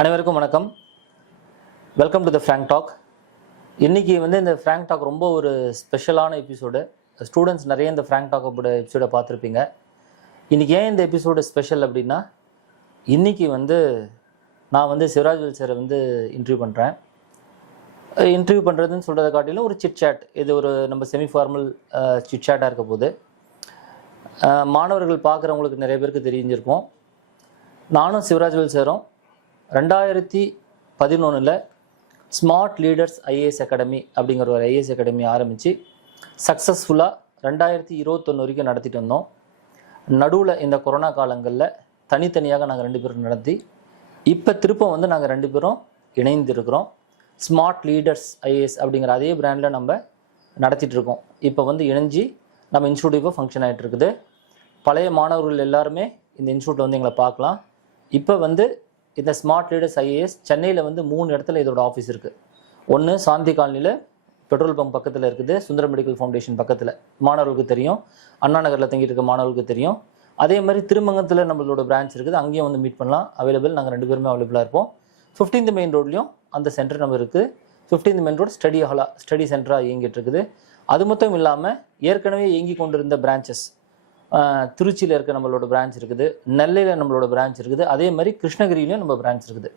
அனைவருக்கும் வணக்கம். Welcome to the frank talk. இன்றைக்கி இந்த ஃப்ராங்க் டாக் ரொம்ப ஒரு ஸ்பெஷலான எபிசோடு. ஸ்டூடெண்ட்ஸ் நிறைய இந்த ஃப்ராங்க் டாக்கோட எபிசோடை பார்த்துருப்பீங்க. இன்றைக்கி ஏன் இந்த எபிசோடு ஸ்பெஷல் அப்படின்னா, இன்றைக்கி நான் சிவராஜ்வேல் சாரை இன்டர்வியூ பண்ணுறேன். இன்டர்வியூ பண்ணுறதுன்னு சொல்கிறத காட்டிலும் ஒரு சிட் சாட், இது ஒரு நம்ம செமி ஃபார்மல் சிட் சாட்டாக இருக்க போது. மாணவர்கள் பார்க்குறவங்களுக்கு நிறைய பேருக்கு தெரிஞ்சிருக்கும், நானும் சிவராஜ்வேல் சாரும் 2011 ஸ்மார்ட் லீடர்ஸ் ஐஏஎஸ் அகாடமி அப்படிங்கிற ஒரு ஐஏஎஸ் அகாடமி ஆரம்பித்து சக்ஸஸ்ஃபுல்லாக 2021 வரைக்கும் நடத்திட்டு வந்தோம். நடுவில் இந்த கொரோனா காலங்களில் தனித்தனியாக நாங்கள் 2 பேரும் நடத்தி, இப்போ திருப்பம் நாங்கள் 2 பேரும் இணைந்திருக்கிறோம். ஸ்மார்ட் லீடர்ஸ் ஐஏஎஸ் அப்படிங்கிற அதே பிராண்டில் நம்ம நடத்திட்டுருக்கோம். இப்போ இணைஞ்சி நம்ம இன்ஸ்டியூட் இப்போ ஃபங்க்ஷன் ஆகிட்டு இருக்குது. பழைய மாணவர்கள் எல்லாருமே இந்த இன்ஸ்டியூட்டில் எங்களை பார்க்கலாம். இப்போ இந்த ஸ்மார்ட் லீடர்ஸ் ஐஏஎஸ் சென்னையில் 3 இடத்துல இதோட ஆஃபீஸ் இருக்குது. ஒன்று சாந்தி காலனியில் பெட்ரோல் பம்ப் பக்கத்தில் இருக்குது, சுந்தரம் மெடிக்கல் ஃபவுண்டேஷன் பக்கத்தில், மாணவர்களுக்கு தெரியும். அண்ணா நகரில் தங்கிட்டு இருக்க மாணவர்களுக்கு தெரியும். அதே மாதிரி திருமங்கலத்தில் நம்மளோட பிரான்ச் இருக்குது, அங்கேயும் மீட் பண்ணலாம். அவைலபிள், நாங்கள் 2 பேருமே அவைலபிளாக இருப்போம். 15th மெயின் ரோட்லேயும் அந்த சென்டர் நம்ம இருக்குது. 15th மெயின் ரோடு ஸ்டடி சென்டராக இயங்கிட்டு இருக்குது. அது மட்டும் இல்லாமல் ஏற்கனவே இயங்கி கொண்டிருந்த பிரான்ச்சஸ், திருச்சியில் இருக்க நம்மளோட பிரான்ச் இருக்குது, நெல்லையில் நம்மளோட பிரான்ச் இருக்குது, அதே மாதிரி கிருஷ்ணகிரியிலையும் நம்ம பிரான்ச் இருக்குது.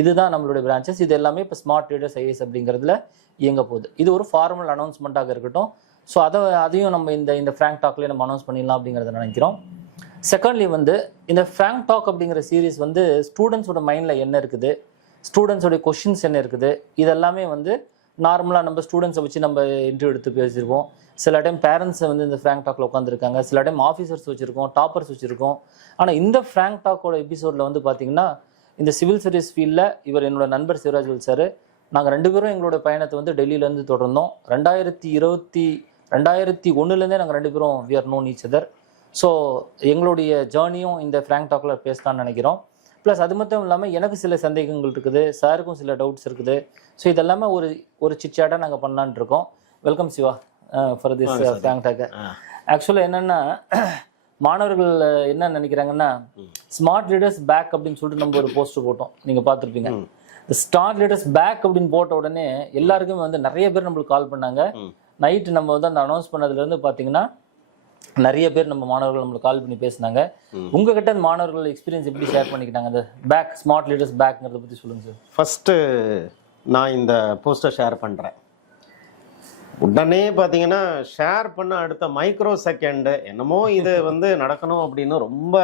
இதுதான் நம்மளுடைய பிரான்ச்சஸ். இது எல்லாமே இப்போ ஸ்மார்ட் லீடர்ஸ் ஐஏஎஸ் அப்படிங்கிறதுல இயங்க போகுது. இது ஒரு ஃபார்மல் அனௌன்ஸ்மெண்ட்டாக இருக்கட்டும். ஸோ அதையும் நம்ம இந்த ஃப்ராங்க் டாக்லேயே நம்ம அனௌன்ஸ் பண்ணிடலாம் அப்படிங்கிறத நினைக்கிறோம். செகண்ட்லி இந்த ஃப்ராங்க் டாக் அப்படிங்கிற சீரீஸ் ஸ்டூடெண்ட்ஸோட மைண்டில் என்ன இருக்குது, ஸ்டூடெண்ட்ஸோடைய கொஷின்ஸ் என்ன இருக்குது, இதெல்லாமே நார்மலாக நம்ம ஸ்டூடெண்ட்ஸை வச்சு நம்ம இன்டர்வியூ எடுத்து பேசியிருக்கோம். சில டைம் பேரண்ட்ஸ் இந்த ஃப்ராங்க் டாக்ல உட்காந்துருக்காங்க, சில டைம் ஆஃபீஸர்ஸ் வச்சுருக்கோம், டாப்பர்ஸ் வச்சுருக்கோம். ஆனால் இந்த ஃப்ராங்க் டாக்கோட எபிசோடில் பார்த்தீங்கன்னா, இந்த சிவில் சர்வீஸ் ஃபீல்டில் இவர் என்னோட நண்பர் சிவராஜ்வேல் சார், நாங்கள் 2 பேரும் எங்களோட பயணத்தை டெல்லியிலேருந்து தொடர்ந்தோம். 2021 நாங்கள் 2 பேரும் we are known each other. So எங்களுடைய ஜேர்னியும் இந்த ஃப்ராங்க் டாக்கில் பேசலான்னு நினைக்கிறோம். ப்ளஸ் அது மட்டும் இல்லாமல் எனக்கு சில சந்தேகங்கள் இருக்குது, சாருக்கும் சில டவுட்ஸ் இருக்குது. ஸோ இதெல்லாமே ஒரு சிட்சாட்டாக நாங்கள் பண்ணலான் இருக்கோம். Welcome Siva for this frank talk. ஆக்சுவலாக என்னென்னா, மாணவர்கள் என்ன நினைக்கிறாங்கன்னா, ஸ்மார்ட் லீடர்ஸ் பேக் அப்படின்னு சொல்லிட்டு நம்ம ஒரு போஸ்ட் போட்டோம், நீங்கள் பார்த்துருப்பீங்க. இந்த ஸ்மார்ட் லீடர்ஸ் பேக் அப்படின்னு போட்ட உடனே எல்லாருக்குமே நிறைய பேர் நம்மளுக்கு கால் பண்ணாங்க. நைட்டு நம்ம அந்த அனௌன்ஸ் பண்ணதுலேருந்து பார்த்தீங்கன்னா நிறைய பேர் நம்ம மாணவர்கள் நம்மளுக்கு கால் பண்ணி பேசினாங்க. உங்ககிட்ட அந்த மாணவர்கள் எக்ஸ்பீரியன்ஸ் எப்படி ஷேர் பண்ணிக்கிட்டாங்க, அந்த பேக் ஸ்மார்ட் லீடர்ஸ் பேக்ங்கிறத பற்றி சொல்லுங்கள் சார். ஃபஸ்ட்டு நான் இந்த போஸ்டை ஷேர் பண்ணுறேன். உடனே பார்த்தீங்கன்னா ஷேர் பண்ண அடுத்த மைக்ரோ செகண்டு என்னமோ இது நடக்கணும் அப்படின்னு ரொம்ப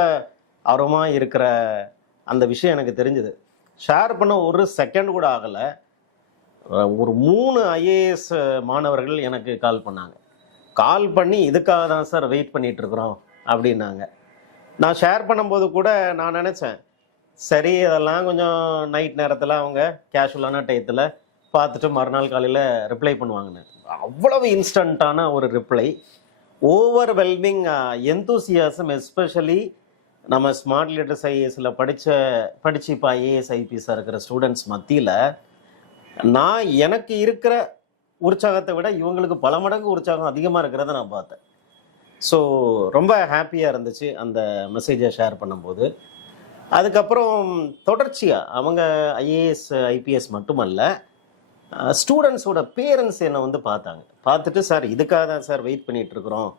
ஆர்வமாக இருக்கிற அந்த விஷயம் எனக்கு தெரிஞ்சுது. ஷேர் பண்ண ஒரு செகண்ட் கூட ஆகலை, ஒரு 3 ஐஏஎஸ் மாணவர்கள் எனக்கு கால் பண்ணாங்க. கால் பண்ணி இதுக்காக தான் சார் வெயிட் பண்ணிட்டு இருக்கிறோம் அப்படின்னாங்க. நான் ஷேர் பண்ணும்போது கூட நான் நினச்சேன், சரி அதெல்லாம் கொஞ்சம் நைட் நேரத்தில் அவங்க கேஷுவலான டயத்தில் பார்த்துட்டு மறுநாள் காலையில் ரிப்ளை பண்ணுவாங்கன்னு. அவ்வளவு இன்ஸ்டண்ட்டான ஒரு ரிப்ளை, ஓவர்வெல்மிங் எந்தூசியாசம். எஸ்பெஷலி நம்ம ஸ்மார்ட் லீடர்ஸ் ஐஏஎஸில் படித்து இப்போ ஐஏஎஸ் ஐபிஎஸ்ஸாக இருக்கிற ஸ்டூடெண்ட்ஸ் மத்தியில் எனக்கு இருக்கிற உற்சாகத்தை விட இவங்களுக்கு பல மடங்கு உற்சாகம் அதிகமாக இருக்கிறத நான் பார்த்தேன். ஸோ ரொம்ப ஹாப்பியாக இருந்துச்சு அந்த மெசேஜை ஷேர் பண்ணும்போது. அதுக்கப்புறம் தொடர்ச்சியாக அவங்க ஐஏஎஸ் ஐபிஎஸ் மட்டுமல்ல, ஸ்டூடெண்ட்ஸோட பேரண்ட்ஸ் என்னை பார்த்தாங்க. பார்த்துட்டு சார் இதுக்காக தான் சார் வெயிட் பண்ணிகிட்டு இருக்கிறோம்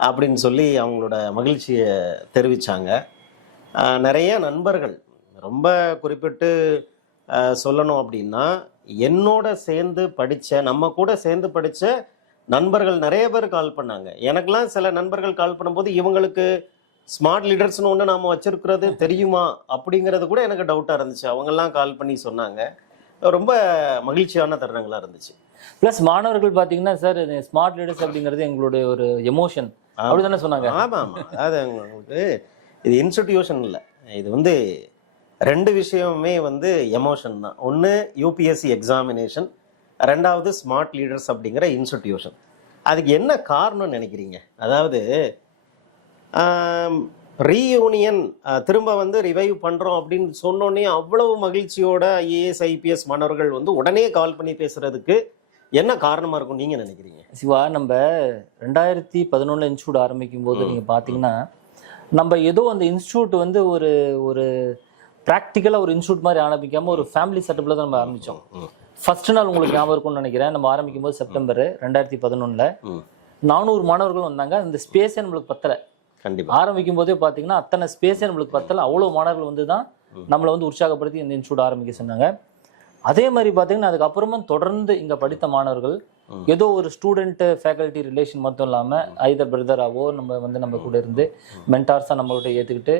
அப்படின்னு சொல்லி அவங்களோட மகிழ்ச்சியை தெரிவித்தாங்க. நிறைய நண்பர்கள், ரொம்ப குறிப்பிட்டு சொல்லணும் அப்படின்னா, என்னோட சேர்ந்து படித்த, நம்ம கூட சேர்ந்து படித்த நண்பர்கள் நிறைய பேர் கால் பண்ணாங்க. எனக்கெல்லாம் சில நண்பர்கள் கால் பண்ணும்போது இவங்களுக்கு ஸ்மார்ட் லீடர்ஸ்னு ஒன்று நாம் வச்சிருக்கிறது தெரியுமா அப்படிங்கிறது கூட எனக்கு டவுட்டாக இருந்துச்சு. அவங்கெல்லாம் கால் பண்ணி சொன்னாங்க. ரொம்ப மகிழ்ச்சியான தருணங்களாக இருந்துச்சு. ப்ளஸ் மாணவர்கள் பார்த்தீங்கன்னா, சார் ஸ்மார்ட் லீடர்ஸ் அப்படிங்கிறது எங்களுடைய ஒரு எமோஷன் அப்படி தானே சொன்னாங்க. ஆமாம் ஆமாம், அது உங்களுக்கு இது இன்ஸ்டிடியூஷன் இல்லை, இது 2 விஷயமே எமோஷன் தான். ஒன்று யூபிஎஸ்சி எக்ஸாமினேஷன், 2வது ஸ்மார்ட் லீடர்ஸ் அப்படிங்கிற இன்ஸ்டிடியூஷன். அதுக்கு என்ன காரணம்னு நினைக்கிறீங்க? அதாவது ரீயூனியன் திரும்ப ரிவைவ் பண்ணுறோம் அப்படின்னு சொன்னோன்னே அவ்வளவு மகிழ்ச்சியோட ஐஏஎஸ் ஐபிஎஸ் மாணவர்கள் உடனே கால் பண்ணி பேசுறதுக்கு என்ன காரணமாக இருக்கும் நீங்கள் நினைக்கிறீங்க? சிவா, நம்ம 2011 இன்ஸ்டியூட் ஆரம்பிக்கும் போது நீங்கள் பார்த்தீங்கன்னா, நம்ம ஏதோ அந்த இன்ஸ்டியூட் ஒரு ப்ராக்டிக்கலாக ஒரு இன்ஸ்டியூட் மாதிரி ஆரம்பிக்காமல் ஒரு ஃபேமிலி செட்டப்பில் தான் நம்ம ஆரம்பித்தோம். ஃபர்ஸ்ட் நாள் உங்களுக்கு ஞாபகம் இருக்கும்னு நினைக்கிறேன், நம்ம ஆரம்பிக்கும் போது செப்டம்பர் 2011 400 மாணவர்கள் வந்தாங்க. அந்த ஸ்பேஸே நம்மளுக்கு பத்தலை. கண்டிப்பா ஆரம்பிக்கும் போதே பார்த்தீங்கன்னா அத்தனை ஸ்பேஸே நம்மளுக்கு பத்தலை. அவ்வளோ மாணவர்கள் வந்து தான் நம்மளை வந்து உற்சாகப்படுத்தி இந்த இன்ஸ்டியூட் ஆரம்பிக்க சொன்னாங்க. அதே மாதிரி பார்த்தீங்கன்னா அதுக்கப்புறமா தொடர்ந்து இங்கே படித்த மாணவர்கள் ஏதோ ஒரு ஸ்டூடெண்ட் ஃபேக்கல்ட்டி ரிலேஷன் மட்டும் இல்லாமல் ஐதர் பிரதராவோ நம்ம கூட இருந்து மென்டார்ஸாக நம்மள்கிட்ட ஏற்றுக்கிட்டு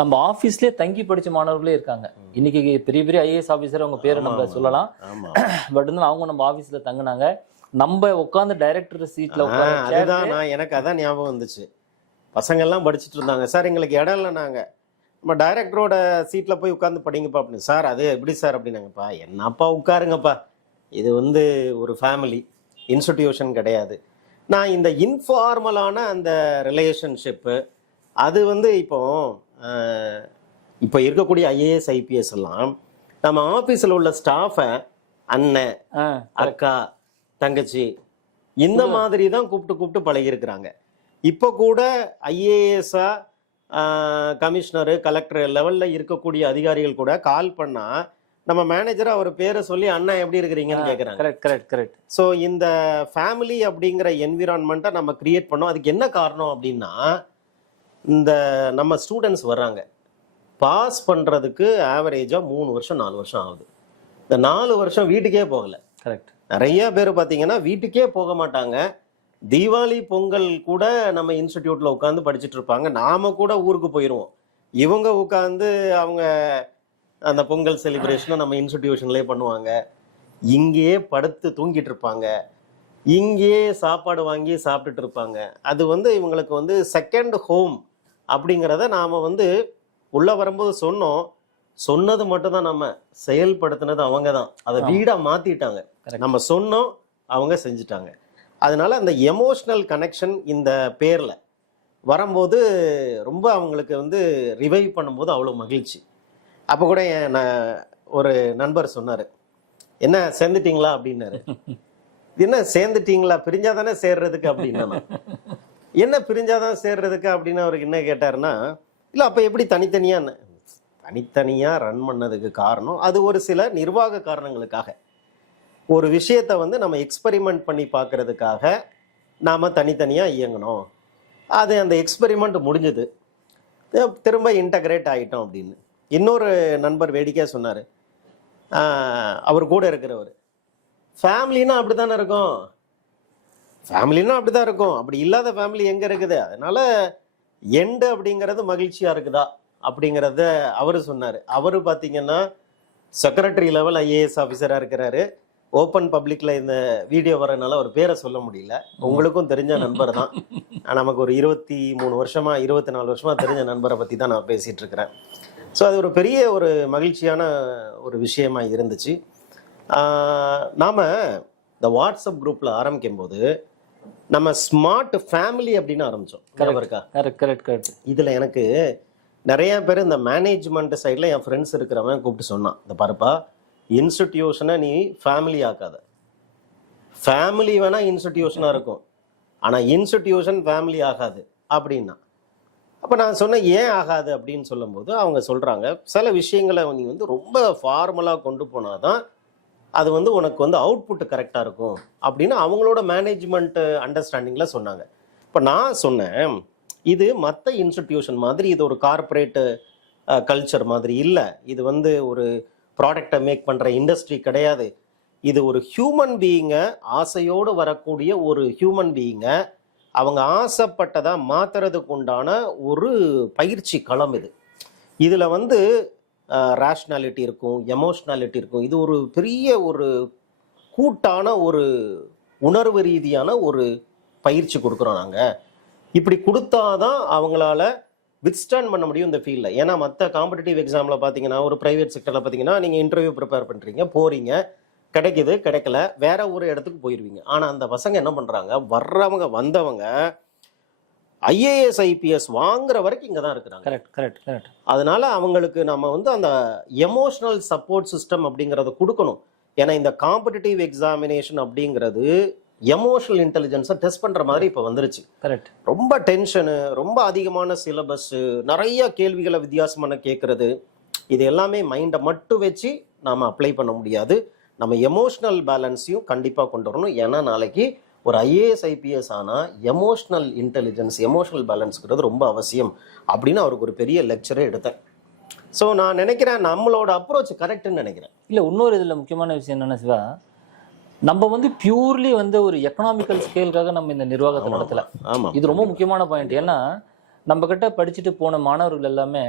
நம்ம ஆஃபீஸ்லேயே தங்கி படித்த மாணவர்களே இருக்காங்க. இன்னைக்கு பெரிய பெரிய ஐஏஎஸ் ஆஃபீஸர் அவங்க பேரை நம்ம சொல்லலாம். பட் வந்து அவங்க நம்ம ஆஃபீஸில் தங்கினாங்க. நம்ம உட்காந்து டைரக்டர் சீட்டில் அதுதான் எனக்கு அதான் ஞாபகம் வந்துச்சு. பசங்கள்லாம் படிச்சுட்டு இருந்தாங்க, சார் எங்களுக்கு இடம் இல்லை, நாங்கள் நம்ம டைரக்டரோட சீட்டில் போய் உட்காந்து படிங்கப்பா அப்படின்னு. சார் அது எப்படி சார் அப்படின்னாங்கப்பா. என்னப்பா உட்காருங்கப்பா, இது வந்து ஒரு ஃபேமிலி இன்ஸ்டிடியூஷன் கிடையாது. நான் இந்த இன்ஃபார்மலான அந்த ரிலேஷன்ஷிப்பு அது வந்து இப்போ இருக்கக்கூடிய ஐஏஎஸ் ஐபிஎஸ் எல்லாம் நம்ம ஆஃபீஸில் உள்ள ஸ்டாஃபை அண்ணன் அக்கா தங்கச்சி இந்த மாதிரி தான் கூப்பிட்டு பழகிருக்கிறாங்க. இப்போ கூட ஐஏஎஸ்ஸா கமிஷனரு கலெக்டர் லெவலில் இருக்கக்கூடிய அதிகாரிகள் கூட கால் பண்ணால் நம்ம மேனேஜரை அவர் பேரை சொல்லி அண்ணா எப்படி இருக்கிறீங்கன்னு கேட்குறாங்க. கரெக்ட். ஸோ இந்த ஃபேமிலி அப்படிங்கிற என்விரான்மெண்ட்டை நம்ம கிரியேட் பண்ணோம். அதுக்கு என்ன காரணம் அப்படின்னா, இந்த நம்ம ஸ்டூடெண்ட்ஸ் வர்றாங்க, பாஸ் பண்ணுறதுக்கு ஆவரேஜாக 3 வருஷம் 4 வருஷம் ஆகுது. இந்த 4 வருஷம் வீட்டுக்கே போகலை. கரெக்ட். நிறைய பேர் பார்த்தீங்கன்னா வீட்டுக்கே போக மாட்டாங்க. தீபாவளி பொங்கல் கூட நம்ம இன்ஸ்டிடியூட்டில் உட்காந்து படிச்சுட்டு இருப்பாங்க. நாம கூட ஊருக்கு போயிடுவோம். இவங்க உட்காந்து அவங்க அந்த பொங்கல் செலிப்ரேஷனை நம்ம இன்ஸ்டிடியூஷன்லேயே பண்ணுவாங்க. இங்கேயே படுத்து தூங்கிட்டு இருப்பாங்க, இங்கேயே சாப்பாடு வாங்கி சாப்பிட்டுட்டு இருப்பாங்க. அது வந்து இவங்களுக்கு வந்து செகண்ட் ஹோம் அப்படிங்கிறத நாம் வந்து உள்ளே வரும்போது சொன்னது மட்டும் தான், நம்ம செயல்படுத்தினது அவங்க தான். அதை வீடாக மாற்றிட்டாங்க. நம்ம சொன்னோம், அவங்க செஞ்சுட்டாங்க. அதனால அந்த எமோஷ்னல் கனெக்ஷன் இந்த பேரில் வரும்போது ரொம்ப அவங்களுக்கு வந்து ரிவைவ் பண்ணும்போது அவ்வளோ மகிழ்ச்சி. அப்போ கூட ஒரு நண்பர் சொன்னார், என்ன சேர்ந்துட்டீங்களா அப்படின்னாரு. என்ன சேர்ந்துட்டீங்களா, பிரிஞ்சாதானே சேர்றதுக்கு அப்படின்னா, என்ன பிரிஞ்சாதான் சேர்றதுக்கு அப்படின்னு அவருக்கு என்ன கேட்டாருன்னா, இல்லை அப்போ எப்படி தனித்தனியாக ரன் பண்ணதுக்கு காரணம் அது ஒரு சில நிர்வாக காரணங்களுக்காக. ஒரு விஷயத்தை வந்து நம்ம எக்ஸ்பெரிமெண்ட் பண்ணி பார்க்கறதுக்காக நாம் தனித்தனியாக இயங்கணும். அது அந்த எக்ஸ்பெரிமெண்ட் முடிஞ்சது, திரும்ப இன்டகிரேட் ஆகிட்டோம் அப்படின்னு. இன்னொரு நண்பர் வேடிக்கையாக சொன்னார், அவர் கூட இருக்கிறவர், ஃபேமிலின்னா அப்படி தானே இருக்கும், அப்படி இல்லாத ஃபேமிலி எங்கே இருக்குது, அதனால எண்டு அப்படிங்கிறது மகிழ்ச்சியாக இருக்குதா அப்படிங்கிறத அவர் சொன்னார். அவர் பார்த்தீங்கன்னா செக்ரட்டரி லெவல் ஐஏஎஸ் ஆஃபீஸராக இருக்கிறாரு. ஓப்பன் பப்ளிக்ல இந்த வீடியோ வரனால ஒரு பேரை சொல்ல முடியல, உங்களுக்கும் தெரிஞ்ச நண்பர் தான். நமக்கு ஒரு 23 வருஷமா 24 வருஷமா தெரிஞ்ச நண்பரை பற்றி தான் நான் பேசிட்டு இருக்கிறேன். ஸோ அது ஒரு பெரிய ஒரு மகிழ்ச்சியான ஒரு விஷயமா இருந்துச்சு. நாம் இந்த வாட்ஸ்அப் குரூப்பில் ஆரம்பிக்கும் போது நம்ம ஸ்மார்ட் ஃபேமிலி அப்படின்னு ஆரம்பித்தோம். கரெக்ட். இதில் எனக்கு நிறைய பேர் இந்த மேனேஜ்மெண்ட் சைடில் என் ஃப்ரெண்ட்ஸ் இருக்கிறவன் கூப்பிட்டு சொன்னான், இந்த பாருப்பா, இன்ஸ்டிடியூஷனை நீ ஃபேமிலி ஆக்காத. ஃபேமிலி வேணா இன்ஸ்டிடியூஷனாக இருக்கும், ஆனால் இன்ஸ்டிடியூஷன் ஃபேமிலி ஆகாது அப்படின்னா. அப்போ நான் சொன்னேன் ஏன் ஆகாது அப்படின்னு சொல்லும்போது அவங்க சொல்கிறாங்க, சில விஷயங்களை நீ வந்து ரொம்ப ஃபார்மலாக கொண்டு போனாதான் அது வந்து உனக்கு வந்து அவுட்புட் கரெக்டாக இருக்கும் அப்படின்னு அவங்களோட மேனேஜ்மெண்ட் அண்டர்ஸ்டாண்டிங்கில் சொன்னாங்க. இப்போ நான் சொன்னேன், இது மற்ற இன்ஸ்டிடியூஷன் மாதிரி இது ஒரு கார்பரேட் கல்ச்சர் மாதிரி இல்லை, இது வந்து ஒரு ப்ராடக்டை மேக் பண்ணுற இண்டஸ்ட்ரி கிடையாது. இது ஒரு ஹியூமன் பீயிங்கை, ஆசையோடு வரக்கூடிய ஒரு ஹியூமன் பீயிங்கை அவங்க ஆசைப்பட்டதா மாத்துறதுக்கு உண்டான ஒரு பயிற்சி களம் இது. இதில் வந்து ரேஷ்னாலிட்டி இருக்கும், எமோஷ்னாலிட்டி இருக்கும். இது ஒரு பெரிய ஒரு கூட்டான ஒரு உணர்வு ரீதியான ஒரு பயிற்சி கொடுக்குறோம் நாங்கள். இப்படி கொடுத்தாதான் அவங்களால வித்ஸ்டாண்ட் பண்ண முடியும் இந்த ஃபீல்டில். ஏன்னா மற்ற காம்படிட்டிவ் எக்ஸாமில் பார்த்தீங்கன்னா, ஒரு ப்ரைவேட் செக்டரில் பார்த்தீங்கன்னா, நீங்கள் இன்டர்வியூ ப்ரிப்பேர் பண்ணுறீங்க, போகிறீங்க, கிடைக்குது, கிடைக்கல, வேற ஒரு இடத்துக்கு போயிடுவீங்க. ஆனால் அந்த பசங்க என்ன பண்ணுறாங்க, வந்தவங்க ஐஏஎஸ் ஐபிஎஸ் வாங்குற வரைக்கும் இங்கே தான் இருக்கிறாங்க. கரெக்ட். அதனால அவங்களுக்கு நம்ம வந்து அந்த எமோஷனல் சப்போர்ட் சிஸ்டம் அப்படிங்கிறத கொடுக்கணும். ஏன்னா இந்த காம்படிட்டிவ் எக்ஸாமினேஷன் அப்படிங்கிறது எமோஷனல் இன்டெலிஜென்ஸை டெஸ்ட் பண்ணுற மாதிரி இப்போ வந்துருச்சு. கரெக்ட். ரொம்ப டென்ஷனு, ரொம்ப அதிகமான சிலபஸ், நிறைய கேள்விகளை வித்தியாசமான கேட்கறது, இது எல்லாமே மைண்டை மட்டும் வச்சு நாம் அப்ளை பண்ண முடியாது. நம்ம எமோஷ்னல் பேலன்ஸையும் கண்டிப்பாக கொண்டு வரணும். ஏன்னா நாளைக்கு ஒரு ஐஏஎஸ் ஐபிஎஸ் ஆனால் எமோஷ்னல் இன்டெலிஜென்ஸ், எமோஷ்னல் பேலன்ஸுங்கிறது ரொம்ப அவசியம் அப்படின்னு அவருக்கு ஒரு பெரிய லெக்சரே எடுத்தேன். ஸோ நான் நினைக்கிறேன் நம்மளோட அப்ரோச் கரெக்டுன்னு நினைக்கிறேன். இல்லை, இன்னொரு இதில் முக்கியமான விஷயம் என்னென்ன சிவா, நம்ம வந்து பியூர்லி வந்து ஒரு எக்கனாமிக்கல் ஸ்கேலுக்காக நம்ம இந்த நிர்வாகத்தை நடத்தல. ஆமாம், இது ரொம்ப முக்கியமான பாயிண்ட். ஏன்னா நம்ம கிட்ட படிச்சுட்டு போன மாணவர்கள் எல்லாமே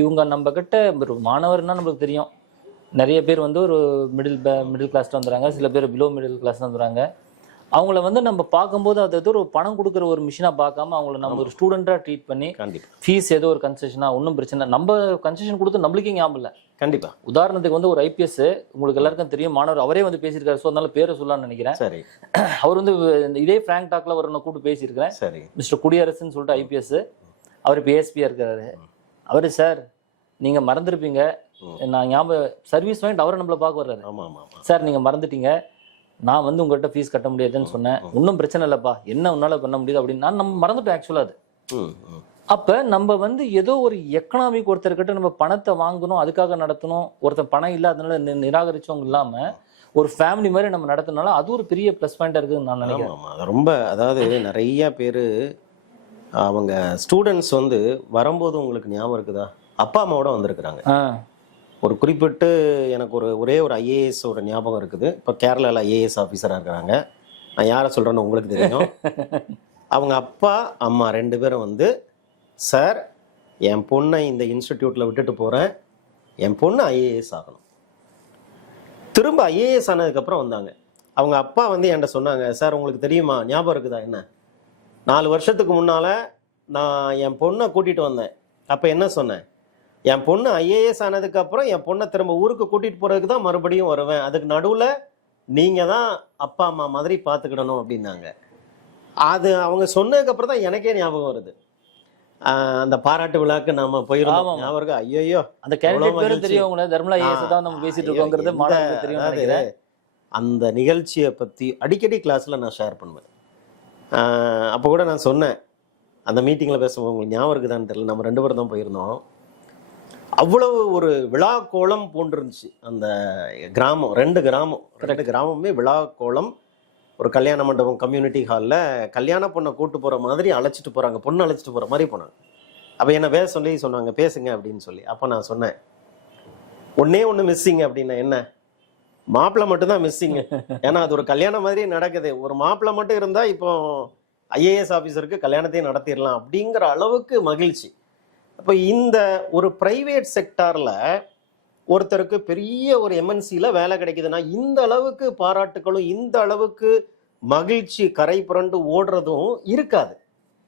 இவங்க நம்ம கிட்ட ஒரு மாணவர்னா நம்மளுக்கு தெரியும், நிறைய பேர் வந்து ஒரு மிடில் கிளாஸ்ல வந்துடுறாங்க, சில பேர் பிலோ மிடில் கிளாஸ்ல வந்துடுறாங்க. அவங்கள வந்து நம்ம பார்க்கும்போது அது ஏதோ ஒரு பணம் கொடுக்குற ஒரு மிஷினா பார்க்காம அவங்கள நம்ம ஒரு ஸ்டூடெண்டா ட்ரீட் பண்ணி ஃபீஸ் ஏதோ ஒரு கன்செஷனா ஒன்றும் பிரச்சனை, நம்ம கன்செஷன் கொடுத்து நம்மளுக்கே ஞாபகம் இல்லை. கண்டிப்பா. உதாரணத்துக்கு வந்து ஒரு ஐபிஎஸ் உங்களுக்கு எல்லாருக்கும் தெரியும், மாணவர் அவரே வந்து பேசியிருக்காரு. ஸோ அதனால பேரை சொல்லலாம்னு நினைக்கிறேன். சரி. அவர் வந்து இதே ஃப்ராங்க் டாக்ல ஒரு கூப்பிட்டு பேசியிருக்கிறேன். சரி. மிஸ்டர் குடியரசுன்னு சொல்லிட்டு ஐபிஎஸ், அவர் இப்போ ஏஎஸ்பியா இருக்காரு. அவரு சார் நீங்க மறந்துருப்பீங்க, நான் ஞாபகம் சர்வீஸ் வாங்கிட்டு அவரை நம்மளை பார்க்க வர்றாரு. சார் நீங்க மறந்துட்டீங்க, நான் வந்து உங்கள்கிட்ட ஃபீஸ் கட்ட முடியாதுன்னு சொன்னேன். ஒன்றும் பிரச்சனை இல்லைப்பா, என்ன உன்னால பண்ண முடியுது அப்படின்னு நம்ம மறந்துட்டோம் ஆக்சுவலா. அது அப்ப நம்ம வந்து ஏதோ ஒரு எக்கனாமிக் ஒருத்தர்கிட்ட நம்ம பணத்தை வாங்கணும், அதுக்காக நடத்தணும், ஒருத்தர் பணம் இல்லாதனால நிராகரிச்சவங்க இல்லாம ஒரு ஃபேமிலி மாதிரி நம்ம நடத்தினால அது ஒரு பெரிய ப்ளஸ் பாயிண்டா இருக்குதுன்னு நான் நினைக்கிறேன். ரொம்ப, அதாவது நிறைய பேர் அவங்க ஸ்டூடெண்ட்ஸ் வந்து வரும்போது உங்களுக்கு ஞாபகம் இருக்குதா, அப்பா அம்மாவோட வந்திருக்கிறாங்க. ஒரு குறிப்பிட்டு எனக்கு ஒரே ஒரு ஐஏஎஸோட ஞாபகம் இருக்குது. இப்போ கேரளாவில் ஐஏஎஸ் ஆஃபீஸராக இருக்கிறாங்க. நான் யாரை சொல்கிறேன்னு உங்களுக்கு தெரியும். அவங்க அப்பா அம்மா 2 பேரும் வந்து, சார் என் பொண்ணை இந்த இன்ஸ்டிடியூட்டில் விட்டுட்டு போகிறேன், என் பொண்ணு ஐஏஎஸ் ஆகணும். திரும்ப ஐஏஎஸ் ஆனதுக்கப்புறம் வந்தாங்க. அவங்க அப்பா வந்து என்கிட்ட சொன்னாங்க, சார் உங்களுக்கு தெரியுமா, ஞாபகம் இருக்குதா என்ன, 4 வருஷத்துக்கு முன்னால் நான் என் பொண்ணை கூட்டிகிட்டு வந்தேன். அப்போ என்ன சொன்னேன், என் பொண்ணு ஐஏஎஸ் ஆனதுக்கப்புறம் என் பொண்ணை திரும்ப ஊருக்கு கூட்டிகிட்டு போகிறதுக்கு தான் மறுபடியும் வருவேன், அதுக்கு நடுவில் நீங்கள் தான் அப்பா அம்மா மாதிரி பார்த்துக்கிடணும் அப்படின்னாங்க. அது அவங்க சொன்னதுக்கப்புறம் தான் எனக்கே ஞாபகம் வருது. அந்த பாராட்டு விழாக்கு நாம போயிருந்தோம், ஞாபகம். ஐயோ, அந்த அந்த நிகழ்ச்சியை பற்றி அடிக்கடி கிளாஸில் நான் ஷேர் பண்ணுவேன். அப்போ கூட நான் சொன்னேன், அந்த மீட்டிங்கில் பேசும்போது உங்களுக்கு ஞாபகம் இருக்குதான்னு தெரியல, நம்ம 2 பேரும் தான் போயிருந்தோம். அவ்வளவு ஒரு விழா கோலம் போன்றிருந்துச்சு அந்த கிராமம். 2 கிராமமுமே விழா கோலம். ஒரு கல்யாண மண்டபம், கம்யூனிட்டி ஹாலில் கல்யாண பொண்ணை கூட்டு போகிற மாதிரி அழைச்சிட்டு போகிறாங்க, பொண்ணு அழைச்சிட்டு போகிற மாதிரி போனாங்க. அப்போ என்ன பேச சொல்லி சொன்னாங்க, பேசுங்க அப்படின்னு சொல்லி. அப்போ நான் சொன்னேன், ஒன்று மிஸ்ஸிங் அப்படின்னா என்ன, மாப்பிள்ளை மட்டும்தான் மிஸ்ஸிங்க. ஏன்னா அது ஒரு கல்யாணம் மாதிரி நடக்குது, ஒரு மாப்பிள்ளை மட்டும் இருந்தால் இப்போ ஐஏஎஸ் ஆஃபீஸருக்கு கல்யாணத்தையும் நடத்திடலாம் அப்படிங்கிற அளவுக்கு மகிழ்ச்சி. அப்போ இந்த ஒரு பிரைவேட் செக்டாரில் ஒருத்தருக்கு பெரிய ஒரு எம்என்சியில் வேலை கிடைக்குதுன்னா இந்த அளவுக்கு பாராட்டுகளும் இந்த அளவுக்கு மகிழ்ச்சி கரை புரண்டு ஓடுறதும் இருக்காது.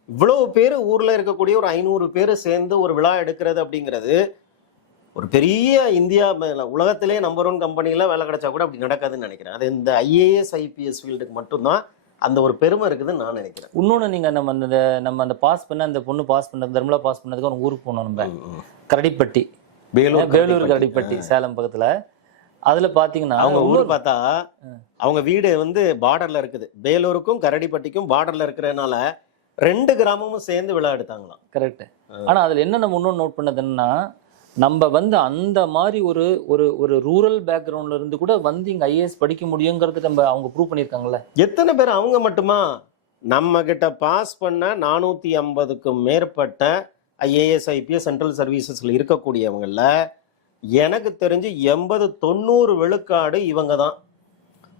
இவ்வளவு பேர் ஊரில் இருக்கக்கூடிய ஒரு 500 பேர் சேர்ந்து ஒரு விழா எடுக்கிறது அப்படிங்கிறது ஒரு பெரிய இந்தியா உலகத்திலே நம்பர் 1 கம்பெனியில் வேலை கிடைச்சா கூட அப்படி நடக்காதுன்னு நினைக்கிறேன். அது இந்த ஐஏஎஸ் ஐபிஎஸ் ஃபீல்டுக்கு மட்டும்தான் அந்த ஒரு பெருமை இருக்குதுன்னு நான் நினைக்கிறேன். இன்னொன்று நீங்கள் நம்ம அந்த பாஸ் பண்ண அந்த பொண்ணு பாஸ் பண்ண தர்மலா பாஸ் பண்ணதுக்கு ஒரு ஊருக்கு போனோம், நம்ம கரடிப்பட்டி, வேலூர் கரடிப்பட்டி, சேலம் பக்கத்துல. அதுல பாத்தீங்கன்னா அவங்க ஊர் பார்த்தா அவங்க வீடு வந்து பார்டர்ல இருக்குது, வேலூருக்கும் கரடிப்பட்டிக்கும் பார்டர்ல இருக்கிறதுனால 2 கிராமமும் சேர்ந்து விழா எடுத்தாங்களாம். கரெக்ட். ஆனா அதுல என்ன நம்ம இன்னொன்று நோட் பண்ணதுன்னா, நம்ம வந்து அந்த மாதிரி ஒரு ஒரு ஒரு ரூரல் பேக்ரவுண்ட்ல இருந்து கூட வந்து இங்க ஐஏஎஸ் படிக்க முடியுங்கிறது நம்ம அவங்க ப்ரூவ் பண்ணியிருக்காங்கல்ல. எத்தனை பேர் அவங்க மட்டுமா, நம்ம கிட்ட பாஸ் பண்ண 450க்கும் மேற்பட்ட ஐஏஎஸ் ஐபிஎஸ் சென்ட்ரல் சர்வீசஸ்ல இருக்கக்கூடியவங்கள எனக்கு தெரிஞ்சு 80-90 விழுக்காடு இவங்க தான்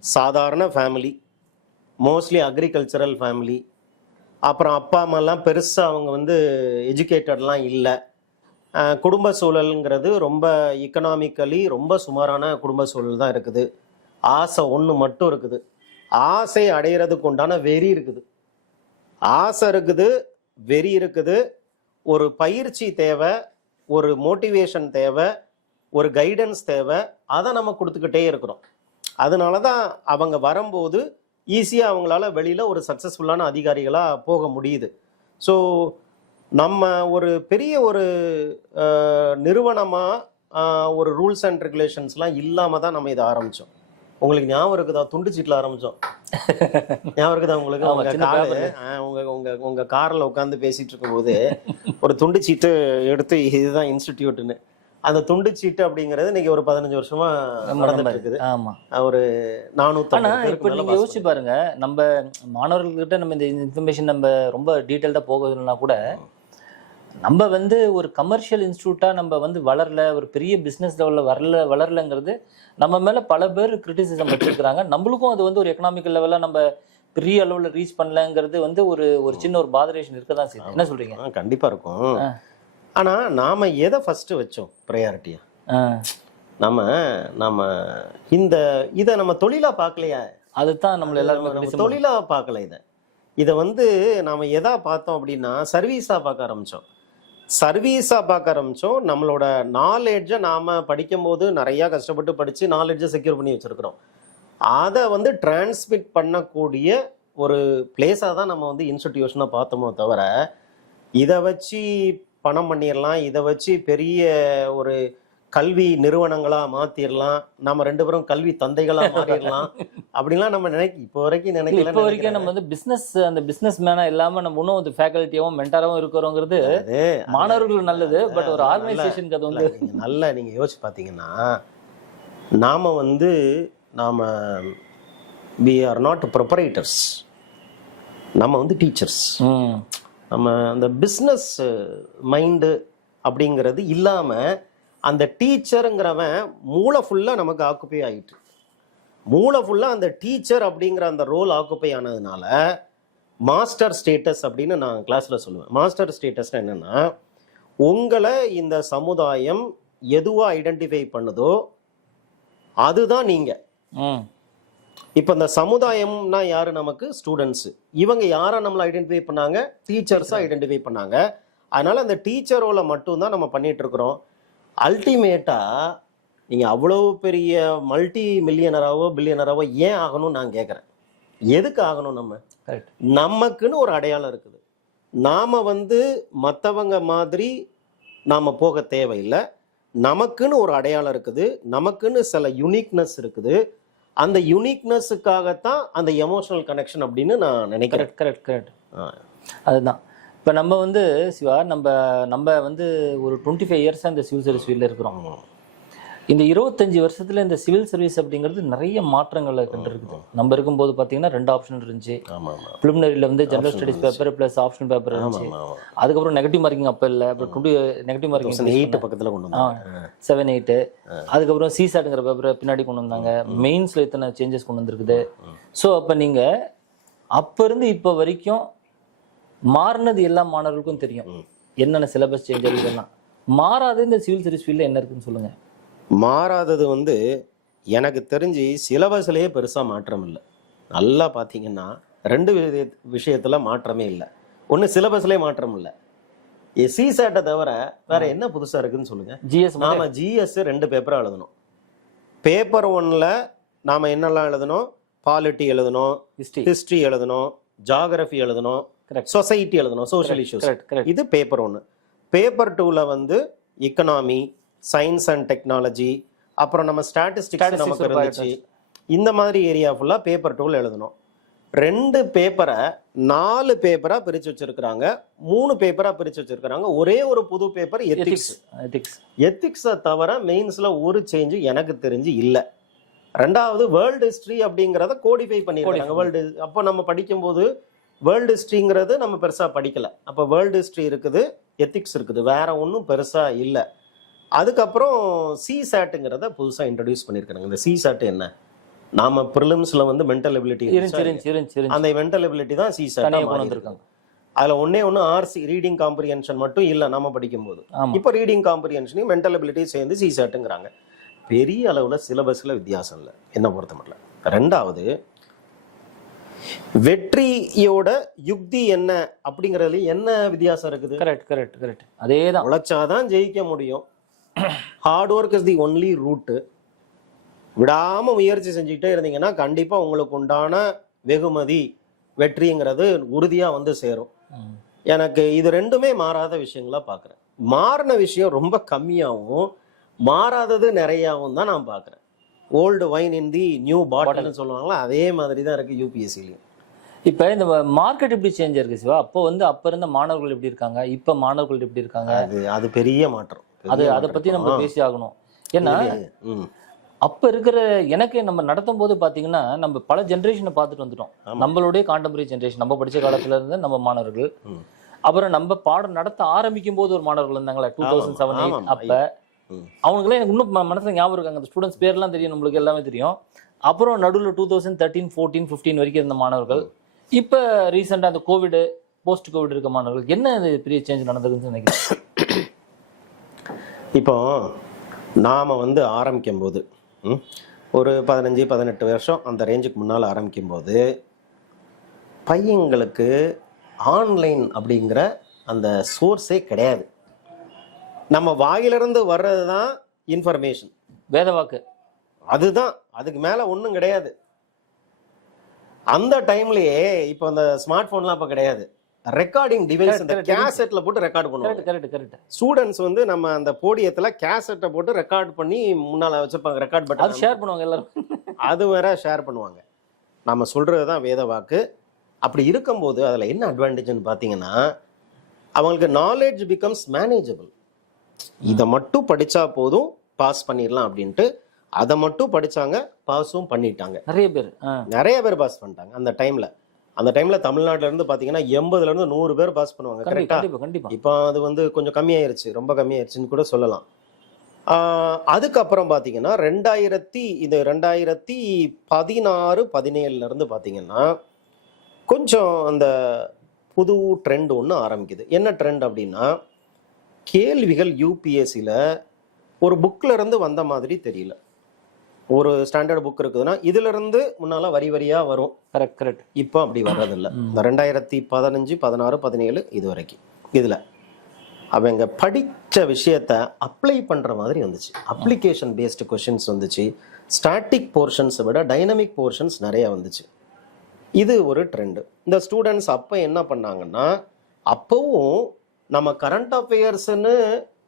சாதாரண ஃபேமிலி, மோஸ்ட்லி அக்ரிகல்ச்சரல் ஃபேமிலி. அப்புறம் அப்பா அம்மாலாம் பெருசாக அவங்க வந்து எஜுகேட்டட்லாம் இல்லை. குடும்ப சூழலுங்கிறது ரொம்ப எக்கனாமிக்கலி ரொம்ப சுமாரான குடும்ப சூழல் தான் இருக்குது. ஆசை ஒன்று மட்டும் இருக்குது, ஆசை அடையிறதுக்கு உண்டான வெறி இருக்குது. ஆசை இருக்குது, வெறி இருக்குது, ஒரு பயிற்சி தேவை, ஒரு மோட்டிவேஷன் தேவை, ஒரு கைடன்ஸ் தேவை. அதை நம்ம கொடுத்துக்கிட்டே இருக்கிறோம். அதனால தான் அவங்க வரும்போது ஈஸியாக அவங்களால வெளியில் ஒரு சக்ஸஸ்ஃபுல்லான அதிகாரிகளாக போக முடியுது. ஸோ நம்ம ஒரு பெரிய ஒரு நிறுவனமாக ஒரு ரூல்ஸ் அண்ட் ரெகுலேஷன்ஸ்லாம் இல்லாமல் தான் நம்ம இதை ஆரம்பித்தோம். உங்களுக்கு ஞாபகம் இருக்குதா, துண்டு சீட்டில் ஆரம்பித்தோம், ஞாபகம் இருக்குதா உங்களுக்கு? உங்கள் காரில் உட்காந்து பேசிகிட்டு இருக்கும்போது ஒரு துண்டு சீட்டு எடுத்து இதுதான் இன்ஸ்டிடியூட்டுன்னு அந்த துண்டு சீட்டு அப்படிங்கிறது இன்னைக்கு ஒரு 15 வருஷமா நடந்துட்டு இருக்குது. ஆமா. ஒரு ஆனா 450 இப்ப நீங்க யோசிச்சு பாருங்க, நம்ம மாணவர்கள்கிட்ட நம்ம இந்த இன்ஃபர்மேஷன் நம்ம ரொம்ப டீட்டெயில்டா போகணும்னா கூட, நம்ம வந்து ஒரு கமர்ஷியல் இன்ஸ்டியூட்டா நம்ம வந்து வளரல, ஒரு பெரிய பிசினஸ் லெவல்ல வளரலங்கிறது நம்ம மேல பல பேர் கிரிட்டிசிசம் வச்சிருக்காங்க. நம்மளுக்கும் அது வந்து ஒரு எக்கனாமிக்கல் லெவல்ல நம்ம பெரிய அளவுல ரீச் பண்ணலங்கிறது வந்து ஒரு ஒரு சின்ன ஒரு பாதரேஷன் இருக்கதான் செய்யுது. என்ன சொல்றீங்க? கண்டிப்பா இருக்கும். ஆனா நாம எதை ஃபர்ஸ்ட் வச்சோம் ப்ரையாரிட்டியா? நம்ம நம்ம இத நம்ம தொழிலா பார்க்கலையா? அதுதான் நம்ம எல்லாரும் தொழிலா பார்க்கல. இதை வந்து நாம எதா பார்த்தோம் அப்படின்னா சர்வீஸா பார்க்க ஆரம்பிச்சோம். நம்மளோட நாலேஜை நாம படிக்கும் போது நிறைய கஷ்டப்பட்டு படிச்சு நாலேஜை செக்யூர் பண்ணி வச்சிருக்கிறோம். அதை வந்து டிரான்ஸ்மிட் பண்ணக்கூடிய ஒரு பிளேஸாக தான் நம்ம வந்து இன்ஸ்டிடியூஷனாக பார்த்தோமோ தவிர, இதை வச்சு பணம் பண்ணிடலாம், இதை வச்சு பெரிய ஒரு கல்வி நிறுவனங்களா மாத்திரலாம், நம்ம 2 பேரும் கல்வி தந்தைகளா மாறிடலாம் அப்படின்லாம் நம்ம இப்போ வரைக்கும் நினைக்கல. இப்போ வரைக்கும் நம்ம வந்து அந்த பிசினஸ் மேனா இல்லாம நம்ம இன்னும் ஒரு ஃபேக்கல்ட்டியாவும் மென்டாராவும் இருக்கிறோங்கிறது மாணவர்களுக்கு நல்லது. பட் ஒரு ஆர்கனைசேஷனுக்கு அது வந்து நல்ல நீங்க யோசிச்சு பாத்தீங்கன்னா, நாம we are not proprietors, நம்ம வந்து டீச்சர்ஸ். நம்ம அந்த பிஸ்னஸ் மைண்டு அப்படிங்கிறது இல்லாம அந்த டீச்சருங்கிறவன் மூளை ஃபுல்லா நமக்கு ஆக்குப்பை ஆயிட்டு, மூளை ஃபுல்லா அந்த டீச்சர் அப்படிங்கிற அந்த ரோல் ஆக்குப்பை ஆனதுனால மாஸ்டர் ஸ்டேட்டஸ் அப்படின்னு நான் கிளாஸ்ல சொல்லுவேன். மாஸ்டர் ஸ்டேட்டஸ் என்னன்னா, உங்களை இந்த சமுதாயம் எதுவா ஐடென்டிஃபை பண்ணுதோ அதுதான் நீங்க. இப்ப இந்த சமுதாயம்னா யாரு? நமக்கு ஸ்டூடெண்ட்ஸ். இவங்க யாரை நம்மளை ஐடென்டிஃபை பண்ணாங்க? டீச்சர்ஸா ஐடென்டிஃபை பண்ணாங்க. அதனால அந்த டீச்சர் ரோலை மட்டும் தான் நம்ம பண்ணிட்டு இருக்கிறோம். அல்டிமேட்டா நீங்க அவ்வளவு பெரிய மல்டி மில்லியனராவோ பில்லியனராவோ ஏன் ஆகணும்னு நான் கேட்கறேன். எதுக்கு ஆகணும்? நமக்குன்னு ஒரு அடையாளம் இருக்குது. நாம வந்து மற்றவங்க மாதிரி நாம போக தேவையில்லை. நமக்குன்னு ஒரு அடையாளம் இருக்குது, நமக்குன்னு சில யுனிக்னஸ் இருக்குது. அந்த யுனிக்னஸுக்காகத்தான் அந்த எமோஷனல் கனெக்ஷன் அப்படின்னு நான் நினைக்கிறேன். கரெக்ட். அதுதான். இப்போ நம்ம வந்து சிவா, நம்ம வந்து ஒரு 25 இயர்ஸாக இந்த சிவில் சர்வீஸ் ஃபீல்டில் இருக்கிறோம். இந்த 25 வருஷத்துல இந்த சிவில் சர்வீஸ் அப்படிங்கிறது நிறைய மாற்றங்களை கண்டு இருக்குது. நம்ம இருக்கும்போது பார்த்தீங்கன்னா 2 ஆப்ஷன் இருந்துச்சு. ப்ரிலிமினரியில் வந்து general studies paper plus option paper இருந்துச்சு. அதுக்கப்புறம் நெகட்டிவ் மார்க்கிங் அப்போ இல்லை, அப்புறம் நெகட்டிவ் மார்க்கிங் 8 பக்கத்தில் கொண்டு வந்தாங்க, 7, 8. அதுக்கப்புறம் சிசாட்டுங்கிற பேப்பரை பின்னாடி கொண்டு வந்தாங்க. மெயின்ஸில் இத்தனை சேஞ்சஸ் கொண்டு வந்திருக்குது. ஸோ அப்போ நீங்கள் அப்போ இருந்து இப்போ வரைக்கும் மாறினது எல்லா மாணவர்களுக்கும் தெரியும், என்னென்ன சிலபஸ் சேஞ்சஸ் இதெல்லாம். மாறாத இந்த சிவில் சர்வீஸ் ஃபீல்டில் என்ன இருக்குன்னு சொல்லுங்கள். மாறாதது வந்து எனக்கு தெரிஞ்சு சிலபஸ்லேயே பெருசாக மாற்றம் இல்லை. நல்லா பார்த்தீங்கன்னா 2 விஷயத்தில் மாற்றமே இல்லை. ஒன்று சிலபஸ்லேயே மாற்றம் இல்லை. சிசாட்டை தவிர வேற என்ன புதுசாக இருக்குதுன்னு சொல்லுங்கள். நாம ஜிஎஸ் 2 பேப்பராக எழுதணும். பேப்பர் 1ல் நாம் என்னெல்லாம் எழுதணும்? பாலிட்டி எழுதணும், ஹிஸ்ட்ரி எழுதணும், ஜாகிரபி எழுதணும், சொசைட்டி எழுதணும், சோஷியல் இஷ்யூஸ். இது பேப்பர் 1. பேப்பர் 2ல் வந்து எக்கனாமி, சயின்ஸ் அண்ட் டெக்னாலஜி, அப்புறம் நம்ம ஸ்டாட்டிஸ்டிக்ஸ் நமக்கு இருந்துச்சு. இந்த மாதிரி ஏரியா ஃபுல்லா பேப்பர் 2ல எழுதணும். 2 பேப்பரை 4 பேப்பரா பிரிச்சு வச்சிருக்கிறாங்க, 3 பேப்பரா பிரிச்சு வச்சிருக்கிறாங்க. ஒரே ஒரு புது பேப்பர் எத்திக்ஸை தவிர மெயின்ஸ்ல ஒரு சேஞ்ச் எனக்கு தெரிஞ்சு இல்லை. 2வது வேர்ல்டு ஹிஸ்டரி அப்படிங்கிறத கோடிஃபை பண்ணிருக்காங்க. வேர்ல்டு அப்போ நம்ம படிக்கும்போது வேர்ல்டு ஹிஸ்டரிங்கிறது நம்ம பெருசா படிக்கல. அப்போ வேர்ல்டு ஹிஸ்டரி இருக்குது, எத்திக்ஸ் இருக்குது, வேற ஒன்றும் பெருசா இல்லை. அதுக்கப்புறம் சிசாட்டுங்கிறத புதுசா இன்ட்ரடியூஸ் பண்ணிருக்காங்க. இந்த சிசாட் என்ன? நாம ப்ரிலிம்ஸ்ல வந்து மென்டல் எபிலிட்டி, அந்த மென்டல் எபிலிட்டி தான் சிசாட் வந்திருக்காங்க. அதுல ஒன்னே ஆர்சி ரீடிங் காம்ப்ரிஹென்ஷன் மட்டும் இல்ல நாம படிக்கும்போது. இப்போ ரீடிங் காம்ப்ரிஹென்ஷனையும் மென்டல் எபிலிட்டி சேர்ந்து சிசாட்டுங்கிறாங்க. பெரிய அளவுல சிலபஸ்ல வித்தியாசம் இல்லை என்ன பொறுத்த மட்டும். 2வது வெற்றியோட யுக்தி என்ன அப்படிங்கறதுல என்ன வித்தியாசம் இருக்குது? கரெக்ட். அதேதான். உழைச்சாதான் ஜெயிக்க முடியும். Hard work is the only route. விடாம முயற்சி செஞ்சுக்கிட்டே இருந்தீங்கன்னா கண்டிப்பா உங்களுக்கு உண்டான வெகுமதி, வெற்றிங்கிறது உறுதியா வந்து சேரும். எனக்கு இது 2மே மாறாத விஷயங்களா பாக்குறேன். மாறின விஷயம் ரொம்ப கம்மியாகவும் மாறாதது நிறையாவும் தான் நான் பாக்குறேன். Old wine in the new பாட்டில்னு சொல்லுவாங்களா, அதே மாதிரி தான் இருக்கு யூபிஎஸ்சிலையும். இப்போ இந்த மார்க்கெட் எப்படி சேஞ்ச் இருக்கு சிவா? அப்போ வந்து அப்போ இருந்த மாணவர்கள் எப்படி இருக்காங்க, இப்போ மாணவர்கள் எப்படி இருக்காங்க? அது பெரிய மாற்றம். அதை பத்தி நம்ம பேசி ஆகணும். ஏன்னா ம். அப்ப இருக்கிற எனக்கு நம்ம நடத்தும் போது பாத்தீங்கன்னா நம்ம பல ஜெனரேஷனை பார்த்துட்டு வந்துட்டோம். நம்மளுடைய கான்டெம்பரரி ஜெனரேஷன், நம்ம படிச்ச காலத்துல இருந்து நம்ம மாணவர்கள், அப்புறம் நம்ம பாடம் நடத்த ஆரம்பிக்கும் போது ஒரு மாணவர்கள் இருந்தாங்களே 2007-8, அப்ப அவங்களுக்குலாம் எனக்கு இன்னும் மனசுல ஞாபகம் இருக்காங்க. அந்த ஸ்டூடெண்ட்ஸ் பேர்லாம் தெரியும், நம்மளுக்கு எல்லாமே தெரியும். அப்புறம் நடுவில் 2013, 14, 15 வரைக்கும் இருந்த மாணவர்கள், இப்ப ரீசெண்டா அந்த கோவிட், போஸ்ட் கோவிட் இருக்க மாணவர்கள், என்ன பெரிய சேஞ்ச் நடந்ததுன்னு நினைக்கிறேன்? இப்போ நாம வந்து ஆரம்பிக்கும் போது ஒரு 15-18 வருஷம் அந்த ரேஞ்சுக்கு முன்னால் ஆரம்பிக்கும் போது பையங்களுக்கு ஆன்லைன் அப்படிங்கிற அந்த சோர்ஸே கிடையாது. நம்ம வாயிலிருந்து வர்றது தான் இன்ஃபர்மேஷன், வேதவாக்கு, அதுதான், அதுக்கு மேல ஒன்றும் கிடையாது. அந்த டைம்லயே இப்போ அந்த ஸ்மார்ட் போன்லாம் அப்ப கிடையாது. ரெக்கார்டிங் டிவைஸ் இந்த கேசெட்ல போட்டு ரெக்கார்ட் பண்ணுவாங்க. கரெக்ட். ஸ்டூடெண்ட்ஸ் வந்து நம்ம அந்த போடியத்துல கேசெட்டை போட்டு ரெக்கார்ட் பண்ணி முன்னால வச்சிருப்பாங்க, ரெக்கார்ட் பட்டன், அது ஷேர் பண்ணுவாங்க எல்லாரும். அது வேற ஷேர் பண்ணுவாங்க. நம்ம சொல்றதுதான் வேத வாக்கு. அப்படி இருக்கும்போது அதுல என்ன அட்வான்டேஜ்னு பாத்தீங்கன்னா, அவங்களுக்கு நாலேஜ் பிகம்ஸ் மேனேஜபிள். இதை மட்டும் படிச்சா போதும், பாஸ் பண்ணிடலாம் அப்படின்ட்டு அதை மட்டும் படிச்சாங்க, பாஸும் பண்ணிட்டாங்க. நிறைய பேர் பாஸ் பண்ணிட்டாங்க அந்த டைம்ல. அந்த டைம்ல தமிழ்நாட்டுல இருந்து பாத்தீங்கன்னா 80ல இருந்து 100 பேர் பாஸ் பண்ணுவாங்க. கரெக்டா? இப்போ அது வந்து கொஞ்சம் கம்மியாயிருச்சு, ரொம்ப கம்மியாயிருச்சுன்னு கூட சொல்லலாம். அதுக்கப்புறம் பாத்தீங்கன்னா 2016-17 இருந்து பாத்தீங்கன்னா கொஞ்சம் அந்த புது ட்ரெண்ட் ஒன்று ஆரம்பிக்குது. என்ன ட்ரெண்ட் அப்படின்னா, கேள்விகள் யூபிஎஸ்சியில் ஒரு புக்ல இருந்து வந்த மாதிரி தெரியல. ஒரு ஸ்டாண்டர்ட் புக் இருக்குதுன்னா இதுல இருந்து முன்னால வரி வரியா வரும். கரெக்ட். இப்போ அப்படி வர்றதில்லை. இந்த 2015, 16, 17 இது வரைக்கும் இதுல அவங்க படிச்ச விஷயத்த அப்ளை பண்ற மாதிரி வந்துச்சு. அப்ளிகேஷன் பேஸ்டு கொஸ்டின்ஸ் வந்துச்சு. ஸ்டாட்டிக் போர்ஷன்ஸை விட டைனமிக் போர்ஷன்ஸ் நிறைய வந்துச்சு. இது ஒரு ட்ரெண்டு. இந்த ஸ்டூடெண்ட்ஸ் அப்போ என்ன பண்ணாங்கன்னா, அப்பவும் நம்ம கரண்ட் அஃபேர்ஸ்ன்னு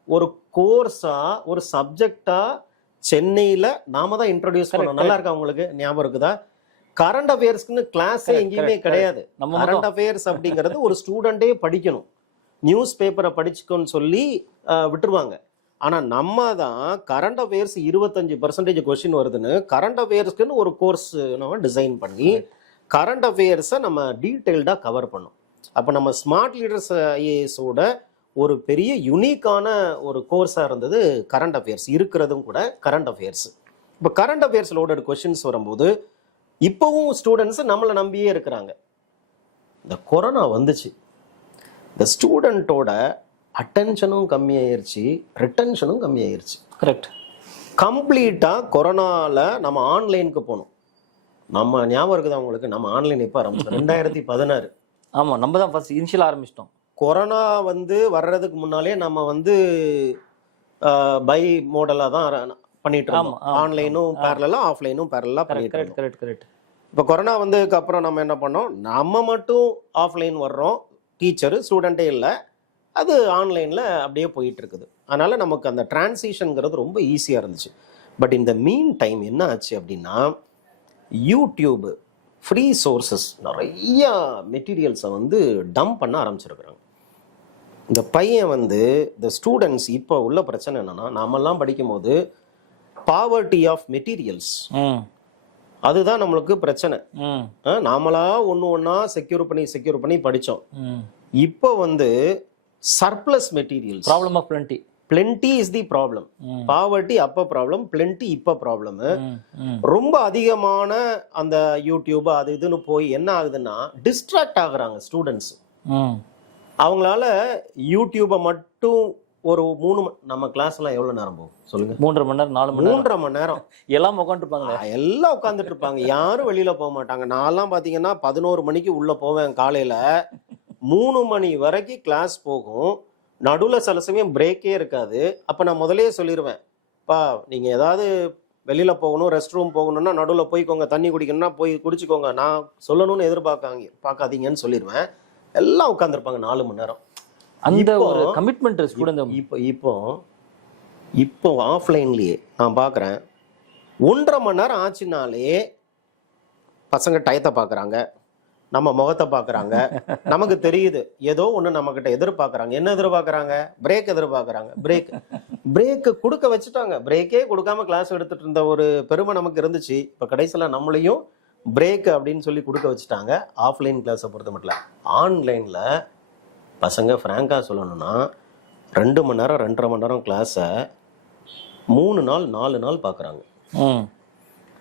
ஒரு கோர்ஸா, ஒரு சப்ஜெக்டா சென்னையில நாம தான் இன்ட்ரோடியூஸ் பண்ணோம். நல்லா இருக்கா உங்களுக்கு? ஞாபகம் இருக்குதா? கரண்ட் அஃபேர்ஸ்க்குன்னு கிளாஸே எங்கேயுமே கிடையாது. கரண்ட் அஃபேர்ஸ் அப்படிங்கிறது ஒரு ஸ்டூடெண்டே படிக்கணும், நியூஸ் பேப்பரை படிச்சுக்கோன்னு சொல்லி விட்டுருவாங்க. ஆனா நம்ம தான் கரண்ட் அஃபேர்ஸ் 25% கொஸ்டின் வருதுன்னு கரண்ட் அஃபேர்ஸ்க்குன்னு ஒரு கோர்ஸ் நம்ம டிசைன் பண்ணி கரண்ட் அஃபேர்ஸை நம்ம டீட்டெயில்டாக கவர் பண்ணோம். அப்போ நம்ம ஸ்மார்ட் லீடர்ஸ் ஐஏஎஸோட ஒரு பெரிய யுனிக்கான ஒரு கோர்ஸாக இருந்தது கரண்ட் அஃபேர்ஸ். இருக்கிறதும் கூட கரண்ட் அஃபேர்ஸ். இப்போ கரண்ட் அஃபேர்ஸ் லோடட் கொஸ்டின்ஸ் வரும்போது இப்போவும் ஸ்டூடெண்ட்ஸ் நம்மளை நம்பியே இருக்கிறாங்க. இந்த கொரோனா வந்துச்சு, இந்த ஸ்டூடெண்ட்டோட அட்டென்ஷனும் கம்மியாயிருச்சு, ரிட்டன்ஷனும் கம்மியாயிருச்சு. கரெக்ட். கம்ப்ளீட்டாக கொரோனாவில் நம்ம ஆன்லைனுக்கு போனோம். நம்ம ஞாபகம் இருக்குதா உங்களுக்கு? நம்ம ஆன்லைன் எப்போ ஆரம்பிச்சோம்? 2016. ஆமாம், நம்ம தான் ஃபர்ஸ்ட் இனிஷியல் ஆரம்பிச்சிட்டோம். கொரோனா வந்து வர்றதுக்கு முன்னாலே நம்ம வந்து பை மோடலாக தான் பண்ணிட்டு இருக்கோம். ஆன்லைனும் பேரலா, ஆஃப்லைனும் பேரலா பண்ணிட்டு இருக்கோம். கரெக்ட். இப்போ கொரோனா வந்ததுக்கு அப்புறம் நம்ம என்ன பண்ணோம்? நம்ம மட்டும் ஆஃப்லைன் வர்றோம், டீச்சரு ஸ்டூடெண்ட்டே இல்லை, அது ஆன்லைனில் அப்படியே போயிட்டு இருக்குது. அதனால நமக்கு அந்த டிரான்சிஷனுங்கிறது ரொம்ப ஈஸியாக இருந்துச்சு. பட் இந்த மீன் டைம் என்ன ஆச்சு அப்படின்னா, யூடியூப் ஃப்ரீ சோர்சஸ் நிறைய மெட்டீரியல்ஸை வந்து டம்ப் பண்ண ஆரம்பிச்சிருக்கிறாங்க. இந்த பையன் வந்து இந்த ஸ்டூடெண்ட்ஸ் இப்போ உள்ள பிரச்சனை என்னன்னா, நாமெல்லாம் படிக்கும் போது பாவர்ட்டி ஆஃப் மெட்டீரியல்ஸ், அதுதான் நம்மளுக்கு பிரச்சனை. நாமளா ஒன்னா செக்யூர் பண்ணி படிச்சோம். இப்போ வந்து surplus materials, problem of plenty. Plenty is the problem. Poverty அப்ப ப்ராப்ளம், பிளென்டி இப்ப ப்ராப்ளம். ரொம்ப அதிகமான அந்த யூடியூப் அது இதுன்னு போய் என்ன ஆகுதுன்னா டிஸ்ட்ராக்ட் ஆகுறாங்க ஸ்டூடெண்ட்ஸ். அவங்களால யூடியூபை மட்டும் ஒரு 3 நம்ம கிளாஸ் எல்லாம் எவ்வளவு நேரம் போகும் சொல்லுங்க? 3.5 மணி நேரம், 4 மணி நேரம், 3.5 மணி நேரம் எல்லாம் உட்காந்துருப்பாங்க. எல்லாம் உட்காந்துட்டு இருப்பாங்க, யாரும் வெளியில போக மாட்டாங்க. நான்லாம் பாத்தீங்கன்னா 11 மணிக்கு உள்ள போவேன் காலையில, 3 மணி வரைக்கும் கிளாஸ் போகும். நடுவில் சில சமயம் பிரேக்கே இருக்காது. அப்போ நான் முதலே சொல்லிடுவேன், பா நீங்கள் ஏதாவது வெளியில் போகணும், ரெஸ்ட் ரூம் போகணும்னா நடுவில் போய்க்கோங்க, தண்ணி குடிக்கணும்னா போய் குடிச்சிக்கோங்க, நான் சொல்லணும்னு பார்க்காதீங்கன்னு சொல்லிடுவேன். எல்லாம் உட்காந்துருப்பாங்க 4 மணி நேரம். அந்த ஒரு கமிட்மெண்ட் ஸ்டூடெண்ட். இப்போ ஆஃப்லைன்லேயே நான் பார்க்குறேன், 1.5 மணி நேரம் ஆச்சுனாலே பசங்க டயத்தை பார்க்குறாங்க, நம்ம முகத்தை பார்க்குறாங்க, நமக்கு தெரியுது ஏதோ ஒன்று நம்மக்கிட்ட எதிர்பார்க்குறாங்க. என்ன எதிர்பார்க்குறாங்க? பிரேக் எதிர்பார்க்குறாங்க. பிரேக் கொடுக்க வச்சுட்டாங்க. பிரேக்கே கொடுக்காம கிளாஸ் எடுத்துட்டு இருந்த ஒரு பெருமை நமக்கு இருந்துச்சு. இப்போ கடைசியில் நம்மளையும் பிரேக் அப்படின்னு சொல்லி கொடுக்க வச்சுட்டாங்க. ஆஃப்லைன் கிளாஸை பொறுத்த மட்டும். ஆன்லைனில் பசங்க ஃப்ராங்காக சொல்லணும்னா 2 மணி நேரம் 2.5 மணி நேரம் கிளாஸை 3 நாள் 4 நாள் பார்க்குறாங்க.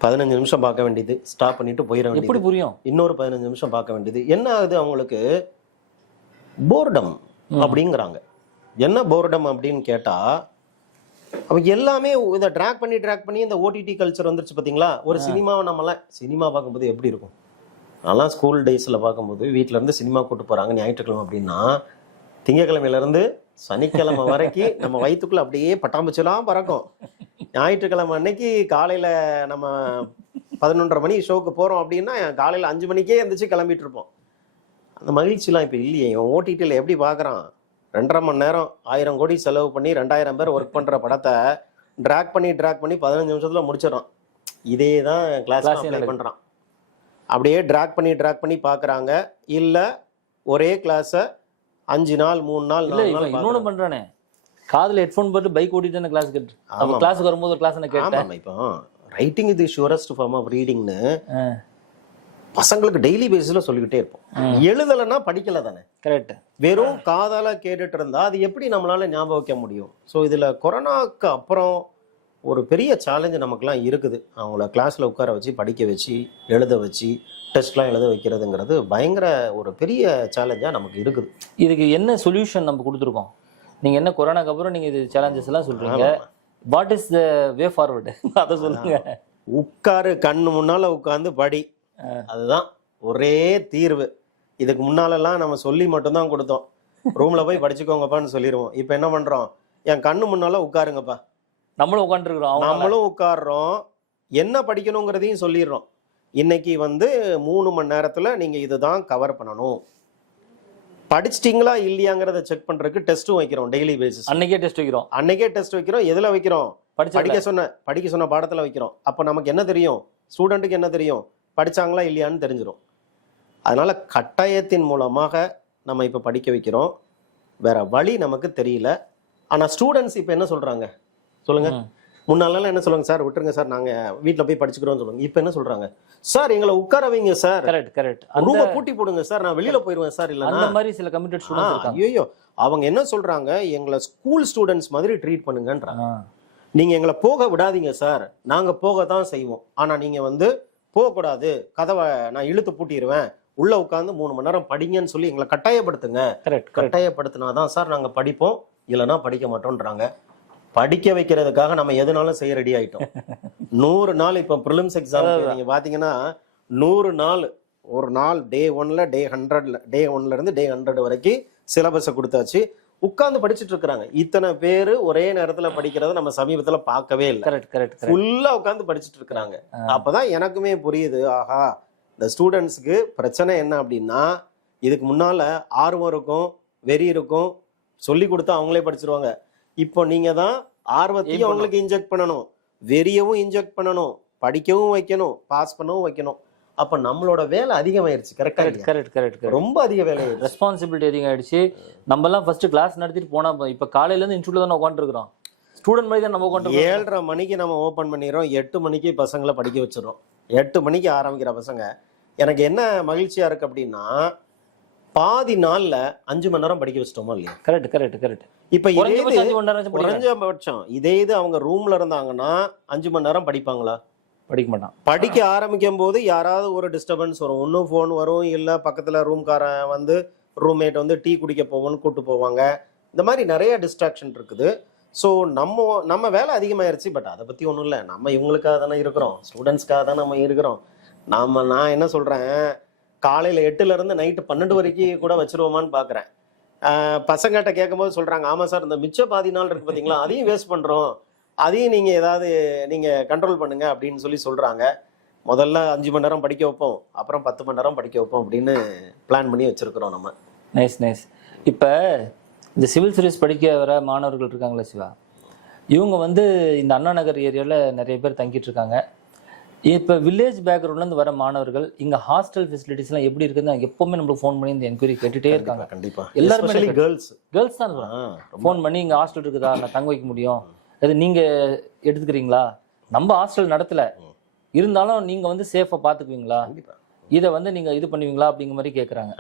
15 நிமிஷம் பார்க்க வேண்டியது, ஸ்டாப் பண்ணிட்டு போயிட வேண்டியது. எப்படி புரியும்? இன்னொரு 15 நிமிஷம் பார்க்க வேண்டியது. என்ன ஆகுது அவங்களுக்கு? போர்டம் அப்படிங்கிறாங்க. என்ன போர்டம் அப்படின்னு கேட்டா, அவங்க எல்லாமே இதை ட்ராக் பண்ணி இந்த ஓடிடி கல்ச்சர் வந்துருச்சு பார்த்தீங்களா? ஒரு சினிமாவை நம்மளாம் சினிமா பார்க்கும்போது எப்படி இருக்கும்? அதெல்லாம் ஸ்கூல் டேஸில் பார்க்கும்போது வீட்டில இருந்து சினிமா கூட்டு போறாங்க ஞாயிற்றுக்கிழமை அப்படின்னா, திங்கக்கிழமையிலேருந்து சனிக்கிழமை வரைக்கும் நம்ம வயிற்றுக்குள்ள அப்படியே பட்டாம்பூச்சிலாம் பறக்கும். ஞாயிற்றுக்கிழமை அன்னைக்கு காலையில நம்ம 11:30 மணி ஷோக்கு போறோம் அப்படின்னா காலையில 5 மணிக்கே எழுந்திரிச்சு கிளம்பிட்டு இருப்போம். அந்த மகிழ்ச்சிலாம் இப்ப இல்லையே. இவன் ஓடிடியில் எப்படி பார்க்குறான்? 2.5 மணி நேரம் 1000 கோடி செலவு பண்ணி 2000 பேர் ஒர்க் பண்ற படத்தை ட்ராக் பண்ணி 15 நிமிஷத்துல முடிச்சிடறான். இதே தான் கிளாஸ் அப்ளை பண்றான். அப்படியே ட்ராக் பண்ணி பார்க்குறாங்க. இல்ல ஒரே கிளாஸை 5 நாள் 3 நாள் 4 நாள் இன்னொன்னு பண்றானே, காதுல ஹெட்ஃபோன் போட்டு பைக் ஓட்டிட்டு கிளாஸ் கேட்டு கிளாஸுக்கு வரும்போது ஒரு கிளாஸ் என்ன கேட்டேன். இப்போ ரைட்டிங் இது ஷூரஸ்ட் ஃபார்ம் ஆஃப் ரீடிங்னு பசங்களுக்கு டெய்லி பேசிஸ்ல சொல்லிக்கிட்டே இருப்போம். எழுதலைன்னா படிக்கல தானே. கரெக்ட். வெறும் காதால கேட்டுட்டு இருந்தா அது எப்படி நம்மளால ஞாபகம் வைக்க முடியும்? ஸோ இதுல கொரோனாக்கு அப்புறம் ஒரு பெரிய சேலஞ்சு நமக்குலாம் இருக்குது. அவங்கள கிளாஸ்ல உட்கார வச்சு படிக்க வச்சு எழுத வச்சு டெஸ்ட்லாம் எழுத வைக்கிறதுங்கிறது பயங்கர ஒரு பெரிய சேலஞ்சா நமக்கு இருக்குது. இதுக்கு என்ன சொல்யூஷன் நம்ம கொடுத்துருக்கோம்? நீங்க என்ன கொரோனாக்கு அப்புறம் நீங்க இது சேலஞ்சஸ் எல்லாம் சொல்றீங்க, what is the way forward? அதை சொல்லுங்க. உட்காரு, கண்ணு முன்னால உட்காந்து படி, அதுதான் ஒரே தீர்வு. இதுக்கு முன்னாலெல்லாம் நம்ம சொல்லி மட்டும்தான் கொடுத்தோம், ரூம்ல போய் படிச்சுக்கோங்கப்பான்னு சொல்லிடுவோம். இப்போ என்ன பண்றோம்? என் கண்ணு முன்னால உட்காருங்கப்பா. நம்மளும் உட்காந்துருக்கிறோம், நம்மளும் உட்காடுறோம், என்ன படிக்கணுங்கிறதையும் சொல்லிடுறோம். இன்னைக்கு 3 மணி நேரத்துல நீங்க இதுதான் கவர் பண்ணணும். படிச்சிட்டீங்களா இல்லையாங்கிறத செக் பண்றதுக்கு டெஸ்ட்டும் வைக்கிறோம். டெய்லி பேசிஸ் அன்னைக்கே டெஸ்ட் வைக்கிறோம். எதுல வைக்கிறோம்? படிக்க சொன்ன பாடத்துல வைக்கிறோம். அப்ப நமக்கு என்ன தெரியும்? ஸ்டூடெண்ட்டுக்கு என்ன தெரியும்? படிச்சாங்களா இல்லையான்னு தெரிஞ்சிடும். அதனால கட்டாயத்தின் மூலமாக நம்ம இப்ப படிக்க வைக்கிறோம். வேற வழி நமக்கு தெரியல. ஆனா ஸ்டூடெண்ட்ஸ் இப்ப என்ன சொல்றாங்க சொல்லுங்க? முன்னாலாம் என்ன சொல்லுவாங்க? சார் விட்டுருங்க சார், நாங்க வீட்டுல போய் படிச்சுக்கிறோம் சொல்லுவாங்க. இப்ப என்ன சொல்றாங்க? சார் எங்களை உட்கார வைங்க சார், ரூமை பூட்டி போடுங்க சார், நான் வெளியில போயிருவேன் சார். இல்ல அந்த மாதிரி சில கமிட்டட் ஸ்டூடண்ட்ஸ் இருக்காங்க. ஐயோ, அவங்க என்ன சொல்றாங்க? எங்களை ஸ்கூல் ஸ்டூடெண்ட்ஸ் மாதிரி ட்ரீட் பண்ணுங்கன்றாங்க. நீங்க எங்களை போக விடாதீங்க சார், நாங்க போக தான் செய்வோம். ஆனா நீங்க போக கூடாது, கதவை நான் இழுத்து பூட்டிடுவேன், உள்ள உட்காந்து 3 மணி நேரம் படிங்கன்னு சொல்லி எங்களை கட்டாயப்படுத்துங்க. கட்டாயப்படுத்தினாதான் சார் நாங்க படிப்போம், இல்லைன்னா படிக்க மாட்டோம்ன்றாங்க. படிக்க வைக்கிறதுக்காக நம்ம எதுனாலும் செய்ய ரெடி ஆயிட்டோம். 100 நாள் இப்ப ப்ரிலிம்ஸ் எக்ஸாம் நீங்க பாத்தீங்கன்னா 100 நாள், ஒரு நாள் டே 1ல டே 100ல டே 1ல இருந்து டே 100 வரைக்கும் சிலபஸை கொடுத்தாச்சு. உட்கார்ந்து படிச்சுட்டு இருக்காங்க. இத்தனை பேரு ஒரே நேரத்துல படிக்கிறத நம்ம சமீபத்துல பார்க்கவே இல்லை. ஃபுல்லா உட்கார்ந்து படிச்சுட்டு இருக்கிறாங்க. அப்பதான் எனக்குமே புரியுது, ஆஹா இந்த ஸ்டூடெண்ட்ஸ்க்கு பிரச்சனை என்ன அப்படின்னா, இதுக்கு முன்னால ஆர்வம் இருக்கும், வெறி இருக்கும், சொல்லி கொடுத்தா அவங்களே படிச்சிருவாங்க. இப்போ நீங்க தான் ஆர்வத்தையும் அவங்களுக்கு இன்ஜெக்ட் பண்ணணும், வெறியவும் இன்ஜெக்ட் பண்ணணும், படிக்கவும் வைக்கணும், பாஸ் பண்ணவும் வைக்கணும். அப்ப நம்மளோட வேலை அதிகமாயிருச்சு. கரெக்ட். ரொம்ப அதிக வேலை, ரெஸ்பான்சிபிலிட்டி அதிகமாயிடுச்சு. நம்ம எல்லாம் ஃபர்ஸ்ட் கிளாஸ் நடத்திட்டு போனா, இப்ப காலையில இருந்து இன்ஸ்டியூட்ல தான் உட்காந்து இருக்கிறோம். ஸ்டூடெண்ட் மாதிரி தான் நம்ம உட்காந்து 7:30 மணிக்கு நம்ம ஓபன் பண்ணிடுறோம், 8 மணிக்கு பசங்களை படிக்க வச்சிடறோம். 8 மணிக்கு ஆரம்பிக்கிற பசங்க. எனக்கு என்ன மகிழ்ச்சியா இருக்கு அப்படின்னா, பாதி நாள்ல 5 மணி நேரம் படிக்க வச்சிட்டோமா இல்லையா? கரெக்ட். இப்ப குறைஞ்சபட்சம் இதே இது அவங்க ரூம்ல இருந்தாங்கன்னா 5 மணி நேரம் படிப்பாங்களா? படிக்க மாட்டான். படிக்க ஆரம்பிக்கும் போது யாராவது ஒரு டிஸ்டர்பன்ஸ் வரும். ஒன்னும் போன் வரும், இல்ல பக்கத்துல ரூம்காரன் ரூம்மேட் டீ குடிக்க போவோம்னு கூட்டு போவாங்க. இந்த மாதிரி நிறைய டிஸ்ட்ராக்ஷன் இருக்குது. ஸோ நம்ம வேலை அதிகமாயிருச்சு. பட் அதை பத்தி ஒன்றும் இல்லை, நம்ம இவங்களுக்காக தானே இருக்கிறோம், ஸ்டூடெண்ட்ஸ்க்காக தான் நம்ம இருக்கிறோம். நான் என்ன சொல்றேன், காலையில 8ல இருந்து நைட்டு 12 வரைக்கும் கூட வச்சிருவோமான்னு பாக்குறேன். பசங்கிட்ட கேட்கும்போது சொல்றாங்க, ஆமா சார் இந்த மிச்ச பாதி நாள் இருக்கு பாத்தீங்களா, அதையும் வேஸ்ட் பண்றோம், அதையும் நீங்க ஏதாவது நீங்க கண்ட்ரோல் பண்ணுங்க அப்படின்னு சொல்றாங்க. முதல்ல 5 மணி நேரம் படிக்க வைப்போம், அப்புறம் 10 மணி நேரம் படிக்க வைப்போம் அப்படின்னு பிளான் பண்ணி வச்சிருக்கிறோம் நம்ம. நைஸ். இப்ப இந்த சிவில் சர்வீஸ் படிக்க வர மாணவர்கள் இருக்காங்களா சிவா, இவங்க இந்த அண்ணா நகர் ஏரியாவில் நிறைய பேர் தங்கிட்டு இருக்காங்க. இப்போ வில்லேஜ் பேக்ரவுண்ட்லேருந்து வர மாணவர்கள் இங்கே ஹாஸ்டல் ஃபெசிலிட்டிஸ்லாம் எப்படி இருக்குன்னு எப்போவுமே நம்மளுக்கு ஃபோன் பண்ணி இந்த என்கொயரி கேட்டுகிட்டே இருக்காங்க. கண்டிப்பா எல்லாருமே கேர்ள்ஸ் தான் ஃபோன் பண்ணி இங்கே ஹாஸ்டல் இருக்குதா, நான் தங்க வைக்க முடியும், அது நீங்கள் எடுத்துக்கிறீங்களா, நம்ம ஹாஸ்டல் நடத்தலை இருந்தாலும் நீங்கள் வந்து சேஃபாக பார்த்துக்குவீங்களா, இதை வந்து நீங்கள் இது பண்ணுவீங்களா அப்படிங்கிற மாதிரி கேட்குறாங்க.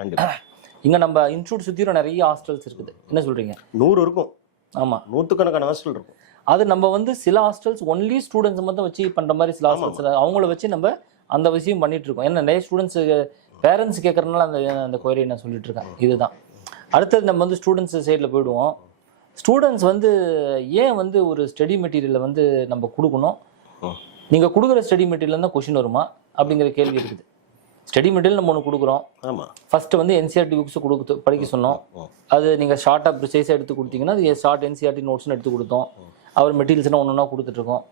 இங்கே நம்ம இன்ஸ்டியூட் சுற்றியும் நிறைய ஹாஸ்டல்ஸ் இருக்குது. என்ன சொல்கிறீங்க? 100 இருக்கும். ஆமாம், 100கணக்கான ஹாஸ்டல் இருக்கும். அது நம்ம வந்து சில ஹாஸ்டல்ஸ் ஒன்லி ஸ்டூடெண்ட்ஸ் மட்டும் வச்சு பண்ணுற மாதிரி சில ஹாஸ்டல்ஸ் அவங்கள வச்சு நம்ம அந்த விஷயம் பண்ணிட்டு இருக்கோம். ஏன்னா நிறைய ஸ்டூடெண்ட்ஸ் பேரண்ட்ஸ் கேட்கறதுனால அந்த கொயரி நான் சொல்லிட்டு இருக்கேன். இதுதான். அடுத்தது நம்ம வந்து ஸ்டூடெண்ட்ஸ் சைடில் போயிடுவோம். ஸ்டூடெண்ட்ஸ் வந்து ஏன் வந்து ஒரு ஸ்டடி மெட்டீரியலை வந்து நம்ம கொடுக்கணும், நீங்கள் கொடுக்குற ஸ்டடி மெட்டீரியல் தான் கொஷின் வருமா அப்படிங்கிற கேள்வி இருக்குது. ஸ்டடி மெட்டீரியல் நம்ம ஒன்று கொடுக்குறோம். ஆமாம், ஃபர்ஸ்ட் வந்து என்சிஆர்டி புக்ஸ் கொடுத்து படிக்க சொன்னோம். அது நீங்கள் ஷார்ட்டாக ப்ரிசைஸாக எடுத்து கொடுத்தீங்கன்னா அது ஷார்ட் என்சிஆர்டி நோட்ஸ்னு எடுத்து கொடுத்தோம். அவர் மெட்டீரியல்ஸ்னால் ஒன்று ஒன்றா கொடுத்துட்ருக்கோம்.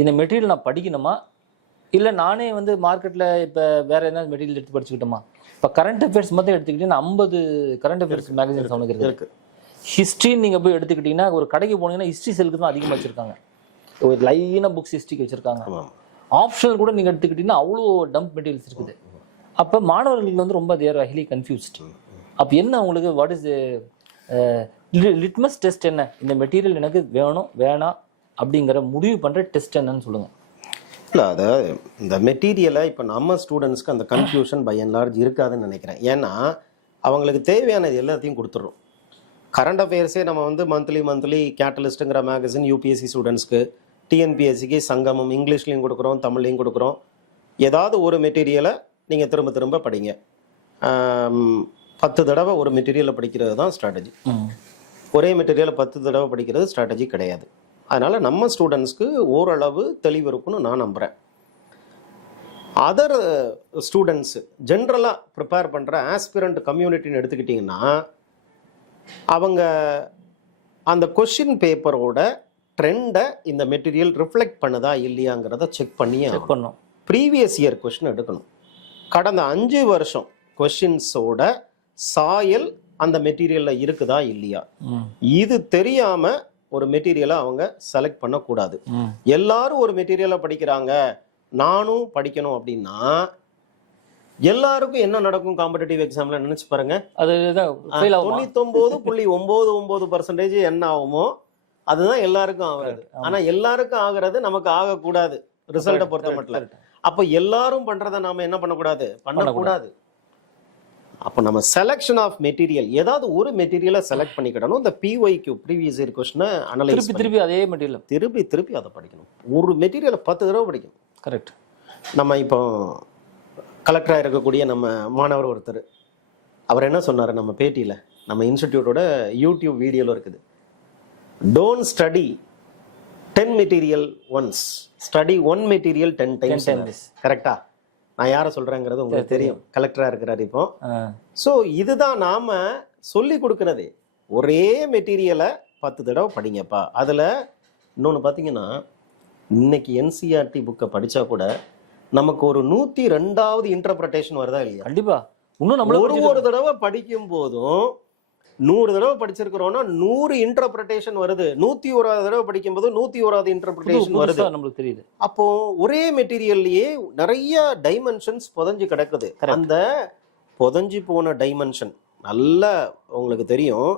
இந்த மெட்டீரியல் நான் படிக்கணுமா இல்லை நானே வந்து மார்க்கெட்டில் இப்போ வேறு என்ன மெட்டீரியல் எடுத்து படிச்சுக்கிட்டோமா? இப்போ கரண்ட் அஃபேர்ஸ் மட்டும் எடுத்துக்கிட்டீங்கன்னா 50 கரண்ட் அஃபேர்ஸ் மேகசின்ஸ் அவனுக்கு இருக்குது. ஹிஸ்ட்ரின்னு நீங்கள் போய் எடுத்துக்கிட்டிங்கன்னா ஒரு கடைக்கு போனீங்கன்னா ஹிஸ்ட்ரி செல்லுக்கு தான் அதிகமாக வச்சுருக்காங்க. ஒரு லைனாக புக்ஸ் ஹிஸ்ட்ரிக்கு வச்சுருக்காங்க. ஆப்ஷனல் கூட நீங்கள் எடுத்துக்கிட்டிங்கன்னா அவ்வளோ டம்ப் மெட்டீரியல்ஸ் இருக்குது. அப்போ மாணவர்களுக்கு வந்து ரொம்ப தேர் ஹைலி கன்ஃபியூஸ்ட். அப்போ என்ன அவங்களுக்கு வாட் இஸ் லிட்மஸ் டெஸ்ட் என்ன, இந்த மெட்டீரியல் எனக்கு வேணும் வேணாம் அப்படிங்கிற முடிவு பண்ணுற டெஸ்ட் என்னன்னு சொல்லுங்கள். இல்லை, அதாவது இந்த மெட்டீரியலை இப்போ நம்ம ஸ்டூடெண்ட்ஸ்க்கு அந்த கன்ஃபியூஷன் பை அண்ட் லார்ஜ் இருக்காதுன்னு நினைக்கிறேன். ஏன்னா அவங்களுக்கு தேவையானது எல்லாத்தையும் கொடுத்துட்றோம். கரண்ட் அஃபேர்ஸே நம்ம வந்து மந்த்லி கேட்டலிஸ்ட்டுங்கிற மேகசின் யூபிஎஸ்சி ஸ்டூடெண்ட்ஸ்க்கு, டிஎன்பிஎஸ்சிக்கு சங்கமம் இங்கிலீஷ்லையும் கொடுக்குறோம், தமிழ்லையும் கொடுக்குறோம். ஏதாவது ஒரு மெட்டீரியலை நீங்கள் திரும்ப படிங்க. 10 தடவை ஒரு மெட்டீரியலை படிக்கிறது தான் ஸ்ட்ராட்டஜி. ஒரே மெட்டீரியலை 10 தடவை படிக்கிறது ஸ்ட்ராட்டஜி கிடையாது. அதனால் நம்ம ஸ்டூடெண்ட்ஸ்க்கு ஓரளவு தெளிவு இருக்குன்னு நான் நம்புகிறேன். அதர் ஸ்டூடெண்ட்ஸு ஜென்ரலாக ப்ரிப்பேர் பண்ணுற ஆஸ்பிரண்ட் கம்யூனிட்டின்னு எடுத்துக்கிட்டிங்கன்னா அவங்க அந்த கொஷின் பேப்பரோட ட்ரெண்டை இந்த மெட்டீரியல் ரிஃப்ளெக்ட் பண்ணுதா இல்லையாங்கிறத செக் பண்ணணும். ப்ரீவியஸ் இயர் கொஷின் எடுக்கணும். கடந்த 5 வருஷம் கொஷின்ஸோட சாயல் அந்த மெட்டீரியலில் இருக்குதா இல்லையா, இது தெரியாம ஒரு மெட்டீரியலை அவங்க செலக்ட் பண்ணக்கூடாது. எல்லாரும் ஒரு மெட்டீரியலை படிக்கிறாங்க, நானும் படிக்கணும் அப்படின்னா எல்லாருக்கும் என்ன நடக்கும் காம்படிட்டிவ் எக்ஸாம்ல நினைச்சு பாருங்க. அது 99.99% என்ன ஆகுமோ அதுதான் எல்லாருக்கும் ஆகுறது. ஆனா எல்லாருக்கும் ஆகுறது நமக்கு ஆகக்கூடாது ரிசல்ட்டை பொறுத்த மட்டும். அப்ப எல்லாரும் பண்றதை நாம என்ன பண்ணக்கூடாது. அப்போ நம்ம செலக்ஷன் ஆஃப் மெட்டீரியல், ஏதாவது ஒரு மெட்டீரியலை செலக்ட் பண்ணிக்கிடணும். இந்த பிஒய்க்கு ப்ரீவியஸ் இயர் கொஸ்டினை அனலைஸ் திருப்பி அதே மெட்டீரியல் திருப்பி அதை படிக்கணும். ஒரு மெட்டீரியலை 10 தடவை படிக்கணும். கரெக்ட். நம்ம இப்போ கலெக்டராக இருக்கக்கூடிய நம்ம மாணவர் ஒருத்தர், அவர் என்ன சொன்னார் நம்ம பேட்டியில், நம்ம இன்ஸ்டிடியூட்டோட யூடியூப் வீடியோவில் இருக்குது, don't study 10 material once, study 1 material 10 times. கரெக்டா? நான் யாரை சொல்றேங்கிறது உங்களுக்கு தெரியும், கலெக்டரா இருக்கிறாரு இப்போ. ஸோ இதுதான் நாம சொல்லி கொடுக்கறதே, ஒரே மெட்டீரியலை 10 தடவை படிங்கப்பா. அதுல இன்னொன்று பார்த்தீங்கன்னா, இன்னைக்கு என்சிஆர்டி புக்கை படிச்சா கூட நமக்கு ஒரு 102வது இன்டர்பிரேஷன் வருதா இல்லையா? கண்டிப்பா. இன்னும் ஒரு தடவை படிக்கும் போதும் 100 தடவை படிச்சிருக்கிறோம்னா 100 இன்டர்பிரேஷன் வருது. 101வது தடவை படிக்கும் போது 101வது இன்டர்பிரேஷன் வருது. நம்மளுக்கு தெரியுது. அப்போ ஒரே மெட்டீரியல்லையே நிறைய டைமென்ஷன்ஸ் புதஞ்சு கிடக்குது. அந்த புதஞ்சு போன டைமென்ஷன் நல்லா உங்களுக்கு தெரியும்.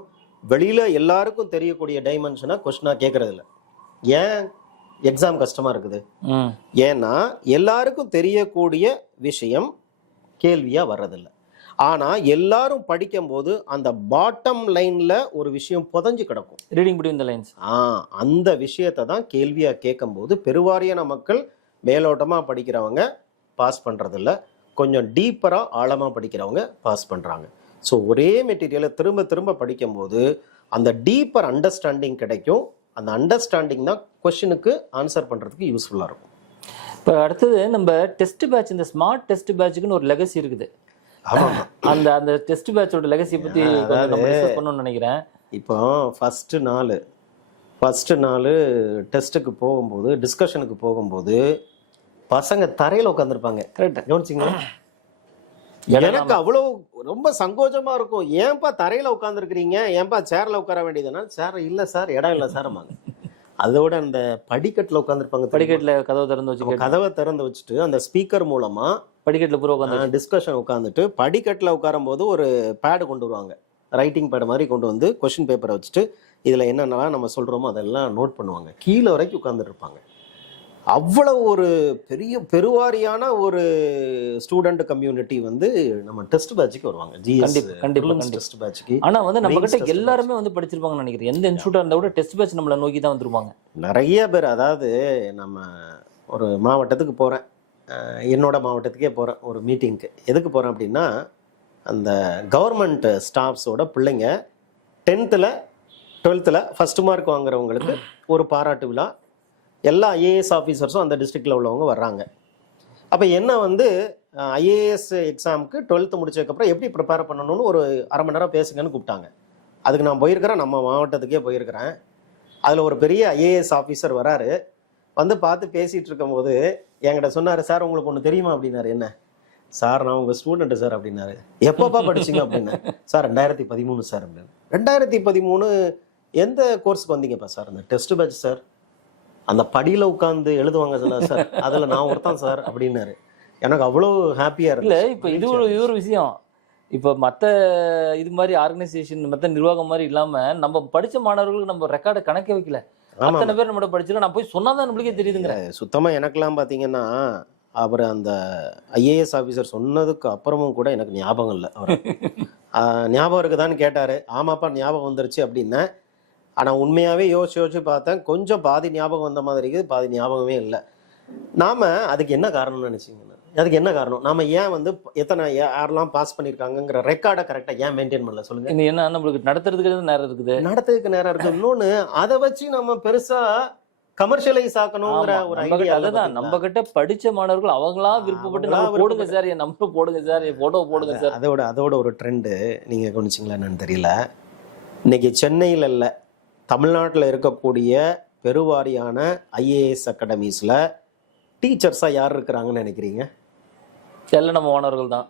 வெளியில எல்லாருக்கும் தெரியக்கூடிய டைமென்ஷனை கொஸ்டினா கேட்கறது இல்லை. ஏன் எக்ஸாம் கஷ்டமா இருக்குது? ஏன்னா எல்லாருக்கும் தெரியக்கூடிய விஷயம் கேள்வியா வர்றதில்லை. ஆனா எல்லாரும் படிக்கும் போது அந்த பாட்டம் லைன்ல ஒரு விஷயம் புதஞ்சு கிடக்கும், ரீடிங் பிட்வீன் தி லைன்ஸ். அந்த விஷயத்தை தான் கேள்வியா கேட்கும் போது பெருவாரியான மக்கள் மேலோட்டமா படிக்கிறவங்க பாஸ் பண்றது இல்ல, கொஞ்சம் டீப்பரா ஆழமா படிக்கிறவங்க பாஸ் பண்றாங்க. ஸோ ஒரே மெட்டீரியலை திரும்ப படிக்கும் போது அந்த டீப்பர் அண்டர்ஸ்டாண்டிங் கிடைக்கும். அந்த அண்டர்ஸ்டாண்டிங் தான் கொஸ்டினுக்கு ஆன்சர் பண்றதுக்கு யூஸ்ஃபுல்லா இருக்கும். இப்போ அடுத்தது நம்ம டெஸ்ட் பேட்ச், இந்த ஸ்மார்ட் டெஸ்ட் பேட்சுக்குன்னு ஒரு லெகசி இருக்குது. அந்த டெஸ்ட் பேட்சோட லெகசி பத்தி நம்ம டிஸ்கஸ் பண்ணணும்னு நினைக்கிறேன். இப்போ ஃபர்ஸ்ட் நாள் டெஸ்ட்டுக்கு போகும்போது, டிஸ்கஷனுக்கு போகும்போது பசங்க தரையில உட்காந்துருப்பாங்க. கரெக்டா கவனிச்சிங்களா? எனக்கு அவ்வளோ ரொம்ப சங்கோஜமா இருக்கும். ஏன்பா தரையில உட்காந்துருக்கிறீங்க, ஏன்பா சேர்ல உட்கார வேண்டியதுன்னா, சேர் இல்லை சார், இடம் இல்லை சார். அதோட அந்த படிக்கட்டுல உட்காந்துருப்பாங்க, படிக்கட்டுல கதவை திறந்து வச்சு கதவை திறந்து வச்சுட்டு அந்த ஸ்பீக்கர் மூலமா படிக்கட்டுல பூரா உட்காந்து டிஸ்கஷன் உட்காந்துட்டு படிக்கட்டுல உட்காரும் போது ஒரு பேடு கொண்டு வருவாங்க, ரைட்டிங் பேடு மாதிரி கொண்டு வந்து கொஸ்டின் பேப்பரை வச்சுட்டு இதுல என்னென்னலாம் நம்ம சொல்றோமோ அதெல்லாம் நோட் பண்ணுவாங்க. கீழே வரைக்கும் உட்காந்துட்டு இருப்பாங்க. அவ்வளவு ஒரு பெரிய பெருவாரியான ஒரு ஸ்டூடெண்ட் கம்யூனிட்டி வந்து நம்ம டெஸ்ட் பேட்சுக்கு வருவாங்க. கண்டிப்பா டெஸ்ட் பேட்சுக்கு. ஆனா வந்து நம்ம கிட்ட எல்லாருமே வந்து படிச்சிருப்பாங்கன்னு நினைக்கிறேன். எந்த இன்ஸ்டியூட்டா இருந்தா கூட டெஸ்ட் பேட்ச் நம்மள நோக்கி தான் வந்துருப்பாங்க நிறைய பேர். அதாவது நம்ம ஒரு மாவட்டத்துக்கு போறேன், என்னோட மாவட்டத்துக்கே போறேன் ஒரு மீட்டிங்க்கு. எதுக்கு போறேன் அப்படின்னா, அந்த கவர்மெண்ட் ஸ்டாஃப்ஸோட பிள்ளைங்க 10th 12th ஃபர்ஸ்ட் மார்க் வாங்குறவங்களுக்கு ஒரு பாராட்டு விழா. எல்லா ஐஏஎஸ் ஆஃபீஸர்ஸும் அந்த டிஸ்ட்ரிக்டில் உள்ளவங்க வர்றாங்க. அப்போ என்ன வந்து ஐஏஎஸ் எக்ஸாமுக்கு 12th முடிச்சதுக்கப்புறம் எப்படி ப்ரிப்பேர் பண்ணணும்னு ஒரு அரை மணி நேரம் பேசுங்கன்னு கூப்பிட்டாங்க. அதுக்கு நான் போயிருக்கிறேன், நம்ம மாவட்டத்துக்கே போயிருக்கிறேன். அதில் ஒரு பெரிய ஐஏஎஸ் ஆஃபீஸர் வராரு, வந்து பார்த்து பேசிகிட்டு இருக்கும்போது என்கிட்ட சொன்னார், சார் உங்களுக்கு ஒன்று தெரியுமா அப்படின்னாரு. என்ன சார்? நான் உங்கள் ஸ்டூடெண்ட்டு சார் அப்படின்னாரு. எப்போப்பா படிச்சிங்க அப்படின்னு. சார் 2013 சார் அப்படின்னு. 2013 எந்த கோர்ஸுக்கு வந்தீங்கப்பா? சார் அந்த டெஸ்ட் பேட்ச் சார், அந்த படியில உட்கார்ந்து எழுதுவாங்க சார், அதுல நான் ஒருத்தன் சார் அப்படின்னாரு. எனக்கு அவ்வளவு ஹாப்பியா இருக்கு. இல்ல இப்ப இது ஒரு விஷயம். இப்ப மத்த இது மாதிரி ஆர்கனைசேஷன் மத்த நிர்வாகம் மாதிரி இல்லாம நம்ம படிச்ச மாணவர்களுக்கு நம்ம ரெக்கார்டை கணக்கே வைக்கல. அத்தனை பேர் நம்மளோட படிச்சிருக்கோம், நான் போய் சொன்னாதான் நம்மளுக்கே தெரியுதுங்க. சுத்தமா எனக்கெல்லாம் பாத்தீங்கன்னா அவர் அந்த ஐஏஎஸ் ஆஃபீஸர் சொன்னதுக்கு அப்புறமும் கூட எனக்கு ஞாபகம் இல்லை. அவர் ஞாபகம் இருக்குதான்னு கேட்டாரு. ஆமாப்பா ஞாபகம் வந்துருச்சு அப்படின்னா. ஆனால் உண்மையாகவே யோசிச்சு பார்த்தேன், கொஞ்சம் பாதி ஞாபகம் வந்த மாதிரி இருக்குது, பாதி ஞாபகமே இல்லை. நாம் அதுக்கு என்ன காரணம்னு நினச்சிங்கன்னா, அதுக்கு என்ன காரணம்? நாம் ஏன் வந்து எத்தனை யாரெல்லாம் பாஸ் பண்ணியிருக்காங்கங்கிற ரெக்கார்டை கரெக்டாக ஏன் மெயின்டைன் பண்ணல சொல்லுங்கள். இது என்ன நம்மளுக்கு நடத்துறதுக்கு நேரம் இருக்குது, நடத்துறதுக்கு நேரம் இருக்குது. இன்னொன்று அதை வச்சு நம்ம பெருசாக கமர்ஷியலைஸ் ஆக்கணுங்கிற ஒரு ஐடியா. அதுதான் நம்ம கிட்ட படிச்ச மாணவர்கள் அவங்களா விருப்பப்பட்டு நம்ம போடுங்க சார், என் நம்பர் போடுங்க சார், என் போட்டோ போடுங்க சார். அதோட ஒரு ட்ரெண்டு நீங்கள் கவனிச்சிங்களா என்னன்னு தெரியல. இன்னைக்கு சென்னையில் இல்லை, தமிழ்நாட்டில் இருக்கக்கூடிய பெருவாரியான ஐஏஎஸ் அகாடமிஸில் டீச்சர்ஸாக யார் இருக்கிறாங்கன்னு நினைக்கிறீங்க? எல்லாம் நம்ம மாணவர்கள் தான்.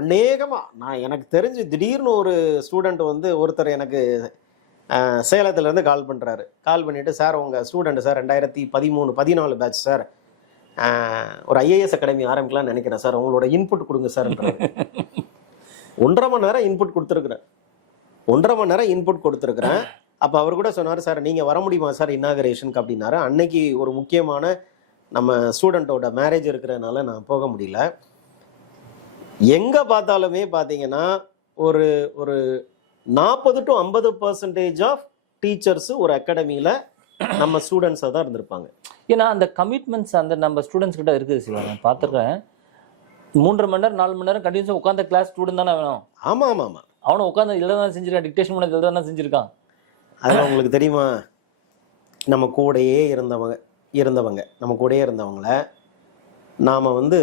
அநேகமாக நான் எனக்கு தெரிஞ்சு திடீர்னு ஒரு ஸ்டூடெண்ட் வந்து ஒருத்தர் எனக்கு சேலத்துலேருந்து கால் பண்ணுறாரு. கால் பண்ணிவிட்டு, சார் உங்கள் ஸ்டூடெண்ட் சார் 2013-14 பேட்ச் சார், ஒரு ஐஏஎஸ் அகாடமி ஆரம்பிக்கலாம்னு நினைக்கிறேன் சார், உங்களோட இன்புட் கொடுங்க சார். 1.5 மணி நேரம் இன்புட் கொடுத்துருக்குறேன். 1.5 மணி நேரம் இன்புட் கொடுத்துருக்குறேன். அப்போ அவர் கூட சொன்னார், சார் நீங்கள் வர முடியுமா சார் இன்னாகரேஷனுக்கு அப்படின்னாரு. அன்னைக்கு ஒரு முக்கியமான நம்ம ஸ்டூடெண்ட்டோட மேரேஜ் இருக்கிறதுனால நான் போக முடியல. எங்கே பார்த்தாலுமே பார்த்தீங்கன்னா ஒரு ஒரு 40 to 50% ஆஃப் டீச்சர்ஸ் ஒரு அகாடமியில் நம்ம ஸ்டூடெண்ட்ஸாக தான் இருந்திருப்பாங்க. ஏன்னா அந்த கமிட்மெண்ட்ஸ் அந்த நம்ம ஸ்டூடெண்ட்ஸ் கிட்ட இருக்குது. சில நான் பார்த்துருக்கேன், 3.5 மணி நேரம் 4 மணி நேரம் கண்டினியூஸாக உட்காந்த கிளாஸ் ஸ்டூடெண்ட் தானே வேணும். ஆமாம் ஆமாம் ஆமாம். அவனை உட்காந்து எழுத தான் செஞ்சிருக்கான், டிக்டேஷன் பண்ண எழுத தான் செஞ்சிருக்கான். அதெல்லாம் உங்களுக்கு தெரியுமா? நம்ம கூடயே இருந்தவங்க நம்ம கூடயே இருந்தவங்கள நாம் வந்து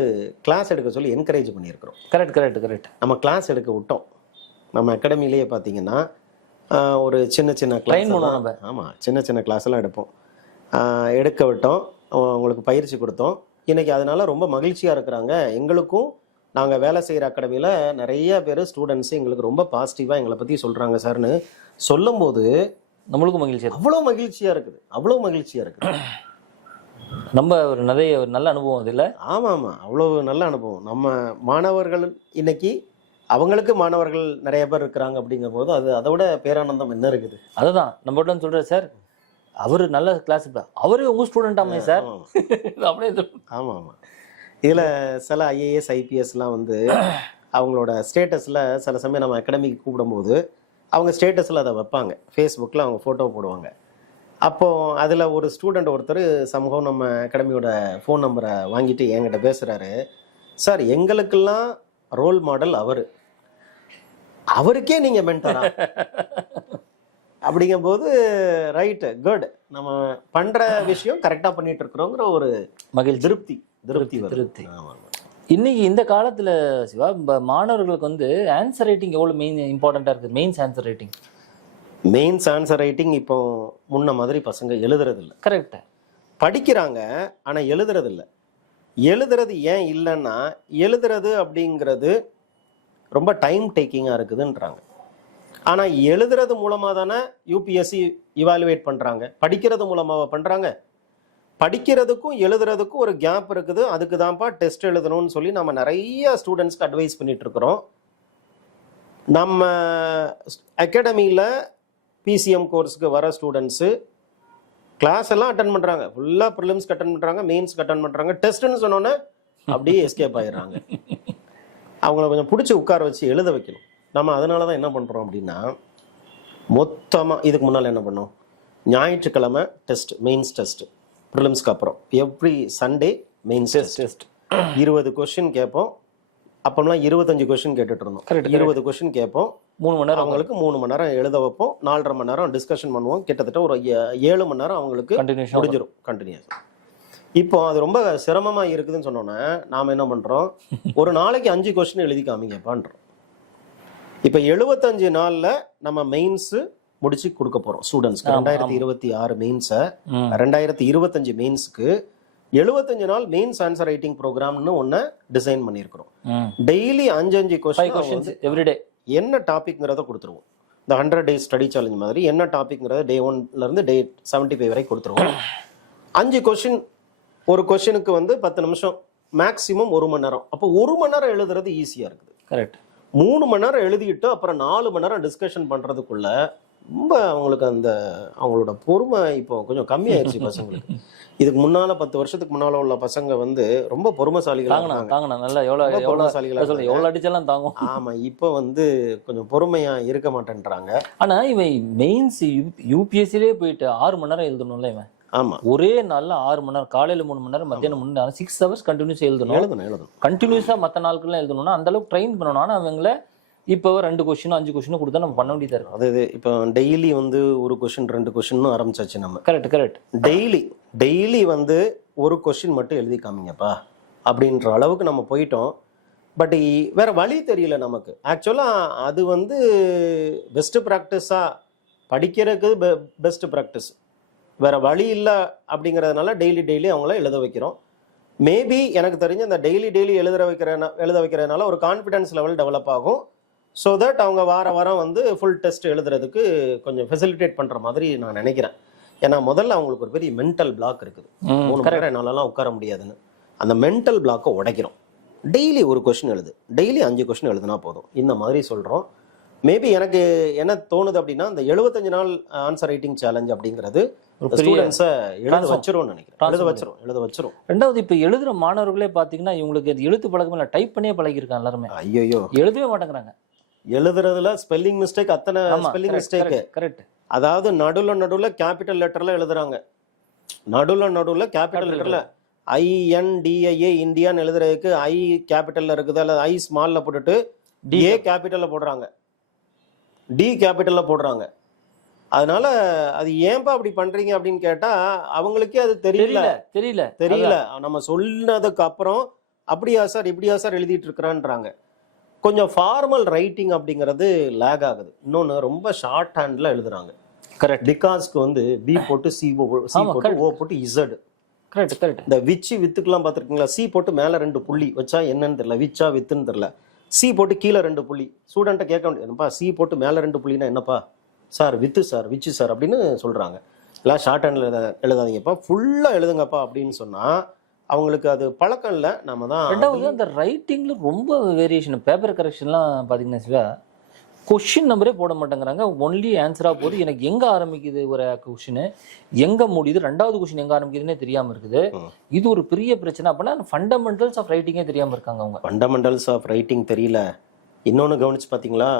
கிளாஸ் எடுக்க சொல்லி என்கரேஜ் பண்ணியிருக்கிறோம். கரெக்ட். நம்ம கிளாஸ் எடுக்க விட்டோம். நம்ம அகாடமிலேயே பார்த்தீங்கன்னா ஒரு சின்ன கிளாஸ். ஆமாம், சின்ன கிளாஸ் எல்லாம் எடுப்போம். எடுக்க விட்டோம், அவங்களுக்கு பயிற்சி கொடுத்தோம். இன்னைக்கு அதனால ரொம்ப மகிழ்ச்சியாக இருக்கிறாங்க. எங்களுக்கும் நாங்கள் வேலை செய்கிற அகாடமியில் நிறைய பேர் ஸ்டூடெண்ட்ஸ் எங்களுக்கு ரொம்ப பாசிட்டிவாக எங்களை பற்றி சொல்கிறாங்க சார்னு சொல்லும்போது நம்மளுக்கும் மகிழ்ச்சி, அவ்வளோ மகிழ்ச்சியாக இருக்குது. நம்ம ஒரு நல்ல அனுபவம் அது இல்லை? ஆமாம், அவ்வளோ நல்ல அனுபவம். நம்ம மாணவர்கள் இன்னைக்கு அவங்களுக்கு மாணவர்கள் நிறைய பேர் இருக்கிறாங்க அப்படிங்கும் போது அது அதோட பேரானந்தம் என்ன இருக்குது? அதுதான் நம்ம சொல்கிறேன் சார், அவர் நல்ல கிளாஸ், அவரே உங்கள் ஸ்டூடெண்ட் ஆமே சார் அப்படியே. ஆமாம். இதில் சில ஐஏஎஸ் ஐபிஎஸ்லாம் வந்து அவங்களோட ஸ்டேட்டஸில் சில சமயம் நம்ம அகாடமிக்கு கூப்பிடும்போது அவங்க ஸ்டேட்டஸில் அதை வைப்பாங்க, ஃபேஸ்புக்கில் அவங்க ஃபோட்டோ போடுவாங்க. அப்போது அதில் ஒரு ஸ்டூடெண்ட் ஒருத்தர் சமூகம் நம்ம அகாடமியோட ஃபோன் நம்பரை வாங்கிட்டு என்கிட்ட பேசுகிறாரு, சார் எங்களுக்கெல்லாம் ரோல் மாடல் அவருக்கே நீங்கள் மென்டரா அப்படிங்கும்போது ரைட்டு குட், நம்ம பண்ணுற விஷயம் கரெக்டாக பண்ணிட்டு இருக்கிறோங்கிற ஒரு மகிழ்ச்சி, திருப்தி. இன்னைக்கு இந்த காலத்துல சிவா மாணவர்களுக்கு வந்து ஆன்சர் ரைட்டிங் எவ்வளவு இம்பார்ட்டண்டா இருக்கு? மெயின்ஸ் ஆன்சர் ரைட்டிங் இப்போ முன்ன மாதிரி பசங்க எழுதுறது இல்லை. கரெக்ட், படிக்கிறாங்க ஆனா எழுதுறது இல்லை. எழுதுறது ஏன் இல்லைன்னா, எழுதுறது அப்படிங்கிறது ரொம்ப டைம் டேக்கிங்கா இருக்குதுன்றாங்க. ஆனால் எழுதுறது மூலமாக தானே யூபிஎஸ்சி இவாலுவேட் பண்ணுறாங்க. படிக்கிறது மூலமாக பண்ணுறாங்க. படிக்கிறதுக்கும் எழுதுறதுக்கும் ஒரு கேப் இருக்குது. அதுக்கு தான்ப்பா டெஸ்ட் எழுதணும்னு சொல்லி நம்ம நிறைய ஸ்டூடெண்ட்ஸ்க்கு அட்வைஸ் பண்ணிட்டு இருக்கிறோம். நம்ம அகாடமியில் பிசிஎம் கோர்ஸுக்கு வர ஸ்டூடெண்ட்ஸு கிளாஸ் எல்லாம் அட்டன் பண்ணுறாங்க, ஃபுல்லாக ப்ரிலிம்ஸ்க்கு அட்டன் பண்ணுறாங்க, மெயின்ஸ்க்கு அட்டன் பண்ணுறாங்க. டெஸ்ட்டுன்னு சொன்னோன்னே அப்படியே எஸ்கேப் ஆயிடுறாங்க. அவங்கள கொஞ்சம் பிடிச்சி உட்கார வச்சு எழுத வைக்கணும். நம்ம அதனால தான் என்ன பண்ணுறோம் அப்படின்னா, மொத்தமாக இதுக்கு முன்னால் என்ன பண்ணோம், ஞாயிற்றுக்கிழமை டெஸ்ட், மெயின்ஸ் டெஸ்ட், ப்ரிலிம்ஸ்க்கு அப்புறம் every Sunday mains test 20 question கேட்போம். அப்போலாம் 25 கொஸ்டின் கேட்டுட்டு இருந்தோம். 20 கொஸ்டின் கேட்போம், 3 மணி நேரம் அவங்களுக்கு 3 மணி நேரம் எழுத வைப்போம், 4.5 மணி நேரம் டிஸ்கஷன் பண்ணுவோம். கிட்டத்தட்ட ஒரு 7 மணி நேரம் அவங்களுக்கு முடிஞ்சிடும் கண்டினியூஸ். இப்போ அது ரொம்ப சிரமமாக இருக்குதுன்னு சொன்னோன்னே நாம் என்ன பண்ணுறோம், ஒரு நாளைக்கு 5 கொஸ்டின் எழுதி காமிங்கப்பான்றோம். இப்போ 75 நாளில் நம்ம மெயின்ஸு முடிச்சு கொடுக்க போகிறோம் ஸ்டூடெண்ட்ஸ்க்கு. 2026 மெயின்ஸை 2025 மெயின்ஸுக்கு 75 நாள் மெயின்ஸ் ஆன்சர் ரைட்டிங் ப்ரோக்ராம்னு ஒன்று டிசைன் பண்ணியிருக்கிறோம். டெய்லி 5 கொஸ்டின் எவ்ரிடே என்ன டாபிக்ங்கிறத கொடுத்துருவோம். இந்த 100 days ஸ்டடி சேலஞ்ச் மாதிரி என்ன டாபிக்ங்கிறத Day 1 டே 75 வரை கொடுத்துருவோம். 5 கொஸ்டின், ஒரு கொஸ்டினுக்கு வந்து 10 நிமிஷம், மேக்ஸிமம் 1 மணி நேரம். அப்போ 1 மணி நேரம் எழுதுறது ஈஸியாக இருக்குது. கரெக்ட். 3 மணி நேரம் எழுதிட்டு அப்புறம் 4 மணி நேரம் டிஸ்கஷன் பண்ணுறதுக்குள்ள ரொம்ப அவங்களுக்கு அந்த அவங்களோட பொறுமை இப்போ கொஞ்சம் கம்மியாயிருச்சு பசங்களுக்கு. இதுக்கு முன்னால 10 வருஷத்துக்கு முன்னால உள்ள பசங்க வந்து ரொம்ப பொறுமைசாலிகளா அடிச்சாலும் தாங்கும். ஆமா, இப்போ வந்து கொஞ்சம் பொறுமையா இருக்க மாட்டேன்றாங்க. ஆனா இவன் மெயின்ஸ் யூபிஎஸ்சிலே போயிட்டு 6 மணி நேரம் எழுதணும்ல இவன். ஆமா, ஒரே நாள்ல 6 மணி நேரம், காலையில 3 மணி நேரம், மத்தியானம் 3 நேரம், 6 hours கண்டினியூஸ் எழுதணும். கண்டினியூஸா மத்த நாட்கள்லாம் எழுதணும்னா அந்த அளவுக்கு ட்ரெயின் பண்ணணும். ஆனா அவங்கள இப்போ 2 கொஸ்டின் 5 கொஸ்டின் கொடுத்தா நம்ம பண்ண வேண்டியதா இருக்கும். அது இப்போ டெய்லி வந்து ஒரு கொஸ்டின் 2 கொஸ்டின் ஆரம்பிச்சாச்சு நம்ம. கரெக்ட். டெய்லி வந்து ஒரு கொஸ்டின் மட்டும் எழுதி காமிங்கப்பா அப்படின்ற அளவுக்கு நம்ம போயிட்டோம். பட் வேற வழி தெரியல நமக்கு. ஆக்சுவலா அது வந்து பெஸ்ட் ப்ராக்டிஸா, படிக்கிறதுக்கு பெஸ்ட் ப்ராக்டிஸ், வேற வழி இல்லை அப்படிங்கிறதுனால டெய்லி அவங்கள எழுத வைக்கிறோம். மேபி எனக்கு தெரிஞ்ச அந்த டெய்லி எழுத வைக்கிறதுனால ஒரு கான்ஃபிடன்ஸ் லெவல் டெவலப் ஆகும். ஸோ தட் அவங்க வாரம் வந்து ஃபுல் டெஸ்ட் எழுதுறதுக்கு கொஞ்சம் ஃபெசிலிட்டேட் பண்ணுற மாதிரி நான் நினைக்கிறேன். ஏன்னா முதல்ல அவங்களுக்கு ஒரு பெரிய மென்டல் பிளாக் இருக்குது. 3 மணி நேரம் என்னாலலாம் உட்கார முடியாதுன்னு. அந்த மென்டல் பிளாக்கை உடைக்கிறோம். டெய்லி ஒரு கொஸ்டின் எழுது, டெய்லி 5 கொஸ்டின் எழுதுனா போதும், இந்த மாதிரி சொல்கிறோம். மேபி எனக்கு என்ன தோணுது அப்படின்னா, இந்த 75 நாள் ஆன்சர் ரைட்டிங் சேலஞ்ச் அப்படிங்கிறது ஸ்டூடெண்ட்ஸை எழுத வச்சிரும் நினைக்கிறேன். எழுத வச்சிரும். ரெண்டாவது, இப்போ எழுதுற மாணவர்களே பார்த்தீங்கன்னா இவங்களுக்கு எழுத்து பழக்கம் இல்லை, டைப் பண்ணியே பழகிருக்காங்க எல்லாருமே. ஐயோ, எழுதவே மாட்டேங்கிறாங்க. எழுதுறதுல ஸ்பெல்லிங் மிஸ்டேக், அத்தனை ஸ்பெல்லிங் மிஸ்டேக். கரெக்ட். அதாவது நடுவுல கேபிட்டல் லெட்டர்ல எழுதுறாங்க. நடுவுல கேபிட்டல் லெட்டர்ல INDIA இந்தியான்னு எழுதுறதுக்கு ஐ கேபிட்டல்ல இருக்குது, அல்லது ஐ ஸ்மால்ல போட்டுட்டு ஏ கேபிட்டல்ல போடுறாங்க, டி கேபிட்டல்ல போடுறாங்க. அதனால அது ஏன்பா அப்படி பண்றீங்க அப்படின்னு கேட்டா அவங்களுக்கே அது தெரியல. நம்ம சொன்னதுக்கு அப்புறம் அப்படியா சார் இப்படியா சார் எழுதிட்டு இருக்கிறான்றாங்க. கொஞ்சம் ஃபார்மல் ரைட்டிங் அப்படிங்கிறது லேக் ஆகுது. இன்னொன்று, ரொம்ப ஷார்ட் ஹேண்ட்ல எழுதுறாங்க. கரெக்ட். பிகாஸ்க்கு வந்து பி போட்டு சி போட்டு ஓ போட்டு இசட். கரெக்ட். இந்த வித்துக்கெல்லாம் பார்த்துருக்கீங்களா? சி போட்டு மேலே 2 புள்ளி வச்சா என்னன்னு தெரியல, விச்சா வித்துன்னு தெரியல. சி போட்டு கீழே 2 புள்ளி. ஸ்டூடெண்ட்டை கேட்க வேண்டியது, என்னப்பா சி போட்டு மேலே 2 புள்ளினா என்னப்பா? Sir with sir, Vichu sir அப்படின்னு சொல்றாங்க. எல்லாம் ஷார்ட் ஹேண்ட்ல எழுதாதீங்கப்பா, ஃபுல்லா எழுதுங்கப்பா அப்படின்னு சொன்னா அவங்களுக்கு அது பழக்கம் இல்லை. நம்ம தான். ரெண்டாவது, அந்த ரைட்டிங்ல ரொம்ப வேரியேஷன். பேப்பர் கரெக்ஷன்லாம் பார்த்தீங்கன்னா சிவா, கொஷின் நம்பரே போட மாட்டேங்கிறாங்க. ஒன்லி ஆன்சரா போது. எனக்கு எங்க ஆரம்பிக்குது ஒரு கொஷின், எங்க முடியுது, 2வது கொஷின் எங்க ஆரம்பிக்குதுன்னே தெரியாம இருக்குது. இது ஒரு பெரிய பிரச்சனை. அப்படின்னா ஃபண்டமெண்டல்ஸ் ஆஃப் ரைட்டிங்கே தெரியாம இருக்காங்க அவங்க. ஃபண்டமெண்டல்ஸ் ஆஃப் ரைட்டிங் தெரியல. இன்னொன்று கவனிச்சு பார்த்தீங்களா,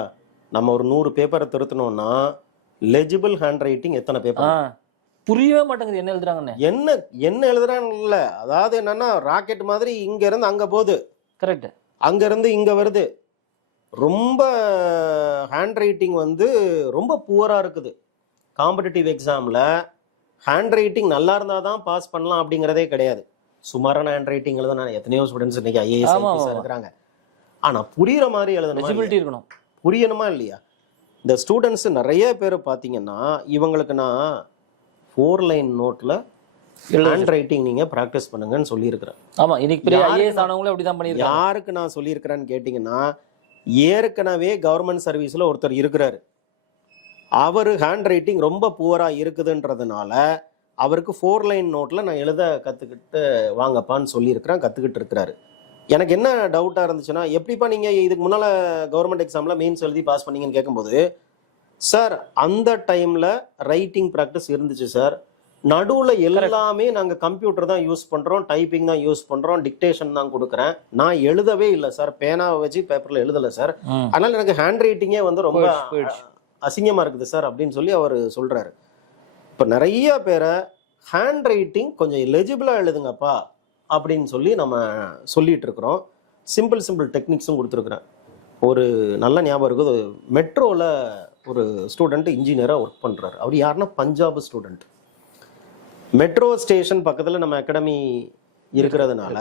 நம்ம ஒரு 100 பேப்பரை திருத்தணும்னா லெஜிபிள் ஹேண்ட் ரைட்டிங் எத்தனை பேப்பர் புரியவே மாட்டேங்குது. என்ன எழுதுறாங்கன்னு என்ன எழுதுறாங்கல்ல. அதாவது என்னன்னா, ராக்கெட் மாதிரி இங்க இருந்து அங்க போகுது. கரெக்ட். அங்க இருந்து இங்க வருது. ரொம்ப ஹேண்ட் ரைட்டிங் வந்து ரொம்ப புவரா இருக்குது. காம்படிட்டிவ் எக்ஸாம்ல ஹேண்ட் ரைட்டிங் நல்லா இருந்தா தான் பாஸ் பண்ணலாம் அப்படிங்கிறதே கிடையாது. சுமாரான ஹேண்ட் ரைட்டிங் எழுத எத்தனையோ ஸ்டூடெண்ட்ஸ் இன்னைக்கு IAS இருக்கிறாங்க. ஆனா புரியுற மாதிரி எழுதணும், புரியணுமா இல்லையா? இந்த ஸ்டூடெண்ட்ஸ் நிறைய பேர் பார்த்தீங்கன்னா, இவங்களுக்கு நான் 4 லைன் நோட்ல ஹேண்ட் ரைட்டிங் நீங்க பிராக்டிஸ் பண்ணுங்கன்னு சொல்லியிருக்கிறேன். ஆமா, இன்னைக்கு பெரிய IAS ஆனவங்களே அப்படிதான் பண்ணிருக்காங்க. யாருக்கு நான் சொல்லியிருக்கிறேன்னு கேட்டீங்கன்னா, ஏற்கனவே கவர்மெண்ட் சர்வீஸ்ல ஒருத்தர் இருக்கிறாரு. அவர் ஹேண்ட் ரைட்டிங் ரொம்ப புவராக இருக்குதுன்றதுனால அவருக்கு 4 லைன் நோட்டில் நான் எழுத கற்றுக்கிட்டு வாங்கப்பான்னு சொல்லியிருக்கிறேன், கற்றுக்கிட்டு இருக்கிறாரு. எனக்கு என்ன டவுட்டாக இருந்துச்சுன்னா, எப்படிப்பா நீங்கள் இதுக்கு முன்னால் கவர்மெண்ட் எக்ஸாமில் மெயின்ஸ் எழுதி பாஸ் பண்ணீங்கன்னு கேட்கும்போது, சார் அந்த டைமில் ரைட்டிங் ப்ராக்டிஸ் இருந்துச்சு சார், நடுவில் எல்லாமே நாங்கள் கம்ப்யூட்டர் தான் யூஸ் பண்ணுறோம், டைப்பிங் தான் யூஸ் பண்ணுறோம், டிக்டேஷன் தான் கொடுக்குறேன், நான் எழுதவே இல்லை சார், பேனாவை வச்சு பேப்பரில் எழுதலை சார், அதனால் எனக்கு ஹேண்ட் ரைட்டிங்கே வந்து ரொம்ப அசிங்கமாக இருக்குது சார் அப்படின்னு சொல்லி அவர் சொல்கிறாரு. இப்போ நிறைய பேரை ஹேண்ட் ரைட்டிங் கொஞ்சம் லெஜிபிளாக எழுதுங்கப்பா அப்படின்னு சொல்லி நம்ம சொல்லிட்டு இருக்கிறோம். சிம்பிள் டெக்னிக்ஸும் கொடுத்துருக்குறேன். ஒரு நல்ல ஞாபகம் இருக்குது, மெட்ரோவில் ஒரு ஸ்டூடெண்ட் இன்ஜினியராக ஒர்க் பண்ணுறாரு. அவர் யாருன்னா பஞ்சாப் ஸ்டூடெண்ட். மெட்ரோ ஸ்டேஷன் பக்கத்தில் நம்ம அகாடமி இருக்கிறதுனால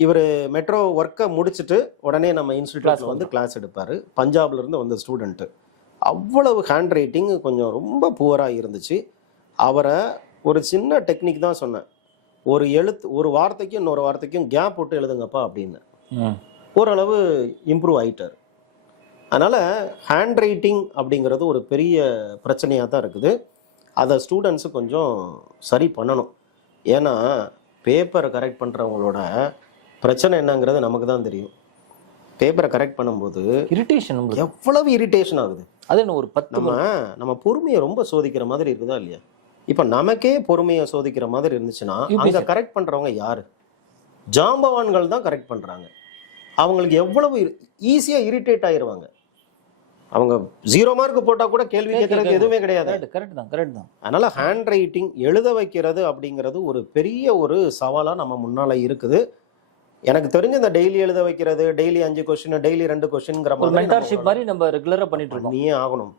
இவர் மெட்ரோ ஒர்க்கை முடிச்சுட்டு உடனே நம்ம இன்ஸ்டிடியூட்டில் வந்து கிளாஸ் எடுப்பார். பஞ்சாப்லேருந்து வந்த ஸ்டூடெண்ட்டு. அவ்வளவு ஹேண்ட் ரைட்டிங் கொஞ்சம் ரொம்ப புவராக இருந்துச்சு. அவரை ஒரு சின்ன டெக்னிக் தான் சொன்னேன், ஒரு வார்த்தைக்கும் இன்னொரு வார்த்தைக்கும் கேப் விட்டு எழுதுங்கப்பா அப்படின்னு. ஓரளவு இம்ப்ரூவ் ஆயிட்டார். அதனால் ஹேண்ட் ரைட்டிங் அப்படிங்கிறது ஒரு பெரிய பிரச்சனையாக தான் இருக்குது. அதை ஸ்டூடெண்ட்ஸு கொஞ்சம் சரி பண்ணணும். ஏன்னா பேப்பரை கரெக்ட் பண்ணுறவங்களோட பிரச்சனை என்னங்கிறது நமக்கு தான் தெரியும். பேப்பரை கரெக்ட் பண்ணும்போது இரிட்டேஷன் எவ்வளவு இரிட்டேஷன் ஆகுது. அது என்ன ஒரு 10 நம்ம பொறுமையை ரொம்ப சோதிக்கிற மாதிரி இருக்குதா இல்லையா? இப்ப நமக்கே பொறுமையை சோதிக்கிற மாதிரி இருந்துச்சுன்னா அங்க கரெக்ட் பண்றவங்க யாரு? ஜாம்பவான்கள் தான் கரெக்ட் பண்றாங்க. அவங்களுக்கு எவ்வளவு ஈஸியா இரிட்டேட் ஆயிருவாங்க. அவங்க 0 மார்க் போட்டா கூட கேள்வி கேட்கறதுக்கு எதுவுமே கிடையாது. கரெக்ட் தான். அதனால ஹேண்ட் ரைட்டிங் எழுத வைக்கிறது அப்படிங்கிறது ஒரு பெரிய ஒரு சவாலா நம்ம முன்னால இருக்குது. எனக்கு தெரிஞ்ச இந்த டெய்லி எழுத வைக்கிறது, டெய்லி 5 கொஸ்டின், டெய்லி 2 கொஸ்டின்ங்கிற மாதிரி மென்டார்ஷிப் மாதிரி நம்ம ரெகுலரா பண்ணிட்டு இருக்கோம்.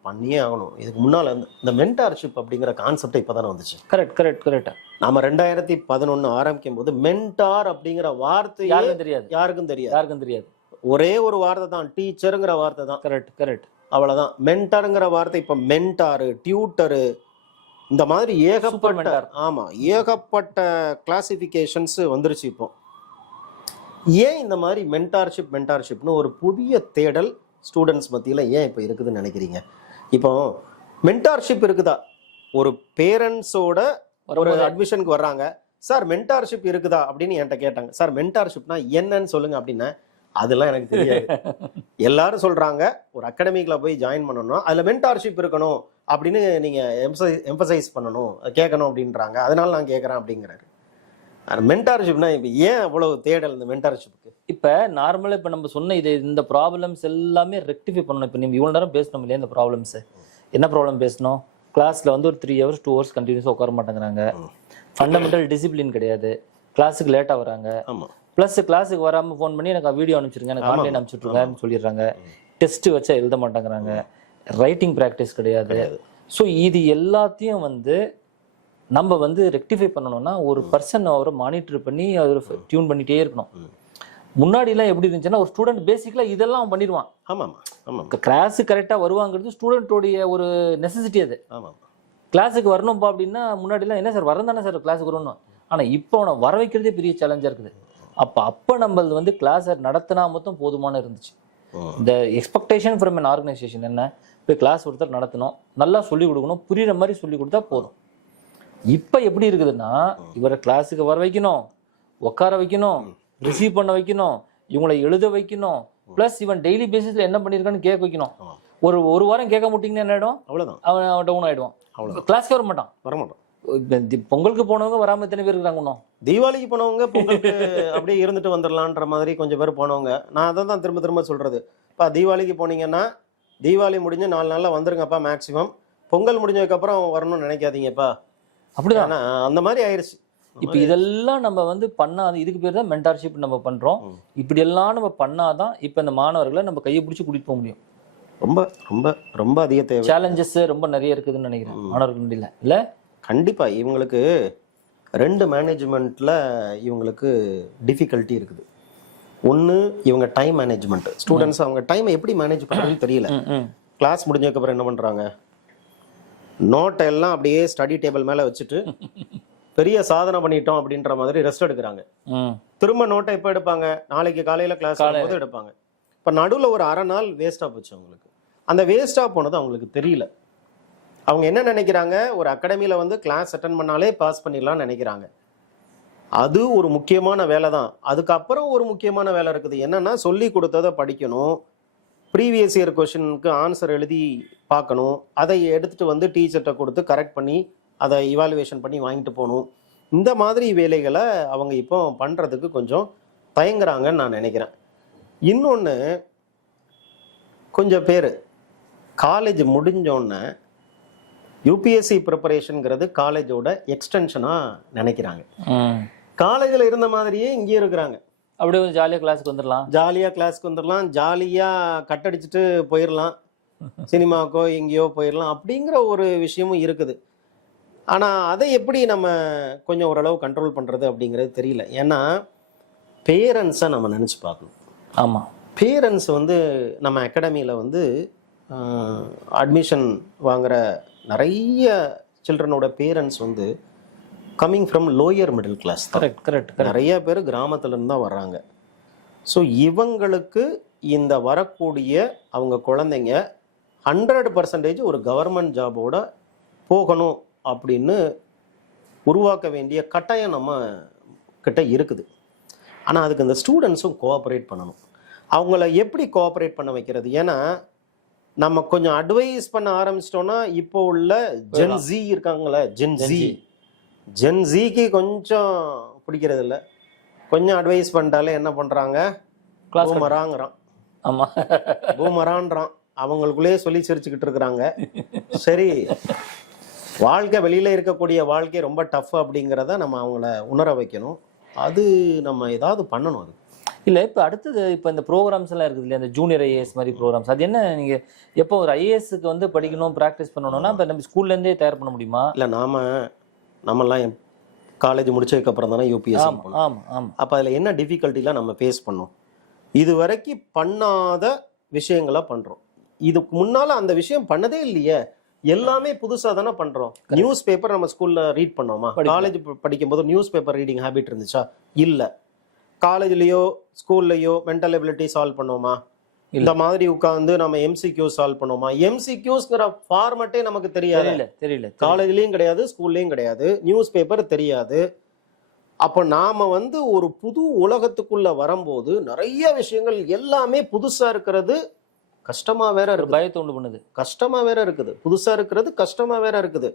பண்ணியே ஆகணும். இதுக்கு முன்னால இந்த மென்டார்ஷிப் அப்படிங்கிற கான்செப்ட் இப்பதானே வந்துச்சு. கரெக்ட். நாம 2011 ஆரம்பிக்கும் போது மென்டார் அப்படிங்கிற வார்த்தை யாருக்கும் தெரியாது. ஒரே ஒரு வார்த்தை தான், டீச்சருங்கிற வார்த்தை தான். கரெக்ட். அவ்வளவுதான். மென்டாருங்கிற வார்த்தை இப்ப மென்டாரு, டியூட்டரு, இந்த மாதிரி ஏகப்பட்ட கிளாசிபிகேஷன்ஸ் வந்துருச்சு. இப்போ ஏன் இந்த மாதிரி மென்டார்ஷிப்னு ஒரு புதிய தேடல் ஸ்டூடெண்ட்ஸ் மத்தியில் ஏன் இப்போ இருக்குதுன்னு நினைக்கிறீங்க? இப்போ மென்டார்ஷிப் இருக்குதா? ஒரு பேரண்ட்ஸோட ஒரு அட்மிஷனுக்கு வர்றாங்க, சார் மென்டார்ஷிப் இருக்குதா அப்படின்னு என்கிட்ட கேட்டாங்க. சார் மென்டார்ஷிப்னா என்னன்னு சொல்லுங்க அப்படின்னா, அதெல்லாம் எனக்கு தெரியாது. எல்லாரும் சொல்றாங்க ஒரு அகாடமிக்ல போய் ஜாயின் பண்ணணும், அதுல மென்டார்ஷிப் இருக்கணும் அப்படின்னு நீங்க எம்பசைஸ் பண்ணணும், கேட்கணும் அப்படின்றாங்க. அதனால நான் கேட்கறேன் அப்படிங்கிறாரு. மென்டார்ஷிப்னா இப்போ ஏன் அவ்வளவு தேடல் இந்த மென்டார்ஷிப்புக்கு? இப்போ நார்மலாக இப்போ நம்ம சொன்ன இந்த ப்ராப்ளம்ஸ் எல்லாமே ரெக்டிஃபை பண்ணணும். இப்போ நீங்கள் இவ்வளோ நேரம் பேசணும் இல்லையா இந்த ப்ராப்ளம்ஸு? என்ன ப்ராப்ளம் பேசணும்? கிளாஸில் வந்து ஒரு 3 hours 2 hours கண்டினியூஸாக உட்கார மாட்டேங்கிறாங்க. ஃபண்டமெண்டல் டிசிப்ளின் கிடையாது. கிளாஸுக்கு லேட்டாக வராங்க. ப்ளஸ் கிளாஸுக்கு வராமல் ஃபோன் பண்ணி எனக்கு வீடியோ அனுப்பிச்சிருங்க, எனக்கு ஆன்லைன் அனுப்பிச்சுட்ருங்கன்னு சொல்லிடுறாங்க. டெஸ்ட்டு வச்சா எழுத மாட்டேங்கிறாங்க. ரைட்டிங் ப்ராக்டிஸ் கிடையாது. ஸோ இது எல்லாத்தையும் வந்து நம்ம வந்து ரெக்டிஃபை பண்ணணும்னா ஒரு பர்சன் அவரை மானிட்டர் பண்ணி அவர் டியூன் பண்ணிட்டே இருக்கணும். முன்னாடிலாம் எப்படி இருந்துச்சுன்னா ஒரு ஸ்டூடெண்ட் பேசிக்கலாக இதெல்லாம் அவன் பண்ணிடுவான். கிளாஸு கரெக்டாக வருவாங்கிறது ஸ்டூடெண்ட்டோடைய ஒரு நெசசிட்டி. அது கிளாஸுக்கு வரணும்ப்பா அப்படின்னா முன்னாடிலாம் என்ன சார் வரணும் தானே சார் கிளாஸுக்கு வரணும். ஆனால் இப்போ அவனை வர வைக்கிறதே பெரிய சேலஞ்சாக இருக்குது. அப்போ நம்மளது வந்து கிளாஸை நடத்தினா மொத்தம் போதுமான இருந்துச்சு. இந்த எக்ஸ்பெக்டேஷன் ஃப்ரம் அன் ஆர்கனைசேஷன் என்ன? இப்போ கிளாஸ் ஒருத்தர் நடத்தணும், நல்லா சொல்லிக் கொடுக்கணும், புரியுற மாதிரி சொல்லிக் கொடுத்தா போதும். இப்போ எப்படி இருக்குதுன்னா இவரை கிளாஸுக்கு வர வைக்கணும், உட்கார வைக்கணும், ரிசீவ் பண்ண வைக்கணும், இவங்களை எழுத வைக்கணும், பிளஸ் இவன் டெய்லி பேசிஸ்ல என்ன பண்ணியிருக்கான்னு கேட்க வைக்கணும். ஒரு வாரம் கேட்க மாட்டீங்கன்னா என்ன ஆயிடும்? அவ்வளோதான், அவன் டவுன் ஆயிடுவான். கிளாஸ்க்கு வரமாட்டான். பொங்கலுக்கு போனவங்க வராம எத்தனை பேர் இருக்காங்க? இன்னும் தீபாவளிக்கு போனவங்க பொங்கலுக்கு அப்படியே இருந்துட்டு வந்துடலான்ற மாதிரி கொஞ்சம் பேர் போனவங்க. நான் அதை தான் திரும்ப சொல்றது. இப்போ தீபாவளிக்கு போனீங்கன்னா தீபாவளி முடிஞ்சு 4 நாள்ல வந்துருங்கப்பா மேக்சிமம். பொங்கல் முடிஞ்சதுக்கப்புறம் வரணும்னு நினைக்காதீங்கப்பா. அப்படிதான் அந்த மாதிரி ஆயிடுச்சு. இப்போ இதெல்லாம் நம்ம வந்து பண்ணாது. இதுக்கு பேர் தான் மென்டார்ஷிப் நம்ம பண்றோம். இப்படி எல்லாம் நம்ம பண்ணாதான் இப்போ இந்த மாணவர்களை நம்ம கையை பிடிச்சி கூட்டிட்டு போக முடியும். ரொம்ப ரொம்ப ரொம்ப அதிக தேவை, சேலஞ்சஸ் ரொம்ப நிறைய இருக்குதுன்னு நினைக்கிறேன் மாணவர்கள் இல்ல. கண்டிப்பா இவங்களுக்கு 2 மேனேஜ்மெண்ட்ல இவங்களுக்கு டிஃபிகல்ட்டி இருக்குது. ஒன்று இவங்க டைம் மேனேஜ்மெண்ட். ஸ்டூடெண்ட்ஸ் அவங்க டைமை எப்படி மேனேஜ் பண்ணுறதுன்னு தெரியல. கிளாஸ் முடிஞ்சதுக்கப்புறம் என்ன பண்ணுறாங்க, நோட்டை எல்லாம் அப்படியே ஸ்டடி டேபிள் மேலே வச்சுட்டு பெரிய சாதனை பண்ணிட்டோம் அப்படின்ற மாதிரி ரெஸ்ட் எடுக்கிறாங்க. திரும்ப நோட்டை எப்போ எடுப்பாங்க? நாளைக்கு காலையில் கிளாஸ் போது எடுப்பாங்க. இப்போ நடுவில் ஒரு அரை நாள் வேஸ்ட்டாக போச்சு அவங்களுக்கு. அந்த வேஸ்ட்டாக போனது அவங்களுக்கு தெரியல. அவங்க என்ன நினைக்கிறாங்க, ஒரு அகாடமியில் வந்து கிளாஸ் அட்டன் பண்ணாலே பாஸ் பண்ணிடலாம்னு நினைக்கிறாங்க. அது ஒரு முக்கியமான வேலை தான். அதுக்கப்புறம் ஒரு முக்கியமான வேலை இருக்குது. என்னன்னா, சொல்லி கொடுத்ததை படிக்கணும், ப்ரீவியஸ் இயர் கொஷனுக்கு ஆன்சர் எழுதி பார்க்கணும், அதை எடுத்துகிட்டு வந்து டீச்சர்கிட்ட கொடுத்து கரெக்ட் பண்ணி அதை இவாலுவேஷன் பண்ணி வாங்கிட்டு போகணும். இந்த மாதிரி வேலைகளை அவங்க இப்போ பண்ணுறதுக்கு கொஞ்சம் தயங்குறாங்கன்னு நான் நினைக்கிறேன். இன்னொன்று, கொஞ்சம் பேர் காலேஜ் முடிஞ்சோடனே யூபிஎஸ்சி ப்ரிப்பரேஷனுங்கிறது காலேஜோட எக்ஸ்டென்ஷனாக நினைக்கிறாங்க. காலேஜில் இருந்த மாதிரியே இங்கேயும் இருக்கிறாங்க. அப்படியே கொஞ்சம் ஜாலியாக கிளாஸுக்கு வந்துடலாம், ஜாலியாக கட்டடிச்சிட்டு போயிடலாம், சினிமாவுக்கோ எங்கேயோ போயிடலாம் அப்படிங்கிற ஒரு விஷயமும் இருக்குது. ஆனால் அதை எப்படி நம்ம கொஞ்சம் ஓரளவு கண்ட்ரோல் பண்ணுறது அப்படிங்கிறது தெரியல. ஏன்னா பேரண்ட்ஸை நம்ம நினச்சி பார்க்கணும். ஆமாம், பேரண்ட்ஸ் வந்து நம்ம அகாடமியில் வந்து அட்மிஷன் வாங்குகிற நிறைய சில்ட்ரனோட பேரண்ட்ஸ் வந்து coming from lower middle class. Correct. நிறைய பேர் கிராமத்துலேருந்து தான் வர்றாங்க. ஸோ இவங்களுக்கு இந்த வரக்கூடிய அவங்க குழந்தைங்க 100% ஒரு கவர்மெண்ட் ஜாபோட போகணும் அப்படின்னு உருவாக்க வேண்டிய கட்டாயம் நம்ம கிட்ட இருக்குது. ஆனால் அதுக்கு இந்த ஸ்டூடெண்ட்ஸும் கோஆப்ரேட் பண்ணணும். அவங்கள எப்படி கோஆப்ரேட் பண்ண வைக்கிறது? ஏன்னா நம்ம கொஞ்சம் அட்வைஸ் பண்ண ஆரம்பிச்சிட்டோம்னா, இப்போ உள்ள ஜென்ஸி இருக்காங்களே, ஜென்ஸிக்கு கொஞ்சம் பிடிக்கிறது இல்லை. கொஞ்சம் அட்வைஸ் பண்ணிட்டாலே என்ன பண்ணுறாங்க, பூமராங்கிறான். ஆமாம், பூமரான்றான். அவங்களுக்குள்ளேயே சொல்லி சிரிச்சுக்கிட்டு இருக்கிறாங்க. சரி, வாழ்க்கை வெளியில் இருக்கக்கூடிய வாழ்க்கை ரொம்ப டஃப் அப்படிங்கிறத நம்ம அவங்கள உணர வைக்கணும். அது நம்ம ஏதாவது பண்ணணும். அது இல்லை, இப்போ அடுத்தது இப்போ இந்த ப்ரோக்ராம்ஸ் எல்லாம் இருக்குது இல்லையா, இந்த ஜூனியர் ஐஏஎஸ் மாதிரி ப்ரோக்ராம்ஸ், அது என்ன? நீங்கள் எப்போ ஒரு ஐஏஎஸ்க்கு வந்து படிக்கணும், ப்ராக்டிஸ் பண்ணணும்னா இப்போ நம்ம ஸ்கூல்லேருந்தே தயார் பண்ண முடியுமா? இல்லை, நம்மெல்லாம் காலேஜ் முடிச்சதுக்கப்புறம் தானே யூபிஎஸ்சி. ஆமாம். அப்போ அதில் என்ன டிஃபிகல்ட்டிலாம் நம்ம ஃபேஸ் பண்ணோம்? இது வரைக்கும் பண்ணாத விஷயங்களா பண்ணுறோம். இதுக்கு முன்னால் அந்த விஷயம் பண்ணதே இல்லையே, எல்லாமே புதுசாக தானே பண்ணுறோம். நியூஸ் பேப்பர் நம்ம ஸ்கூலில் ரீட் பண்ணோமா? காலேஜ் படிக்கும்போது நியூஸ் பேப்பர் ரீடிங் ஹேபிட் இருந்துச்சா? இல்லை. காலேஜ்லேயோ ஸ்கூல்லையோ மென்டல் எபிலிட்டி சால்வ் பண்ணோமா? இந்த மாதிரி உட்காந்து நம்ம எம்சிக்யூ சால்வ் பண்ணோமா? எம்சிக்யூஸ்ங்கிற ஃபார்மட்டே நமக்கு தெரியல. காலேஜ்லேயும் கிடையாது, ஸ்கூல்லையும் கிடையாது, நியூஸ் பேப்பர் தெரியாது. அப்போ நாம வந்து ஒரு புது உலகத்துக்குள்ள வரும்போது நிறைய விஷயங்கள் எல்லாமே புதுசா இருக்கிறது கஷ்டமா வேற இருக்கு, பயத்தை உண்டு பண்ணுது, கஷ்டமா வேற இருக்குது, புதுசா இருக்கிறது கஷ்டமா வேற இருக்குது.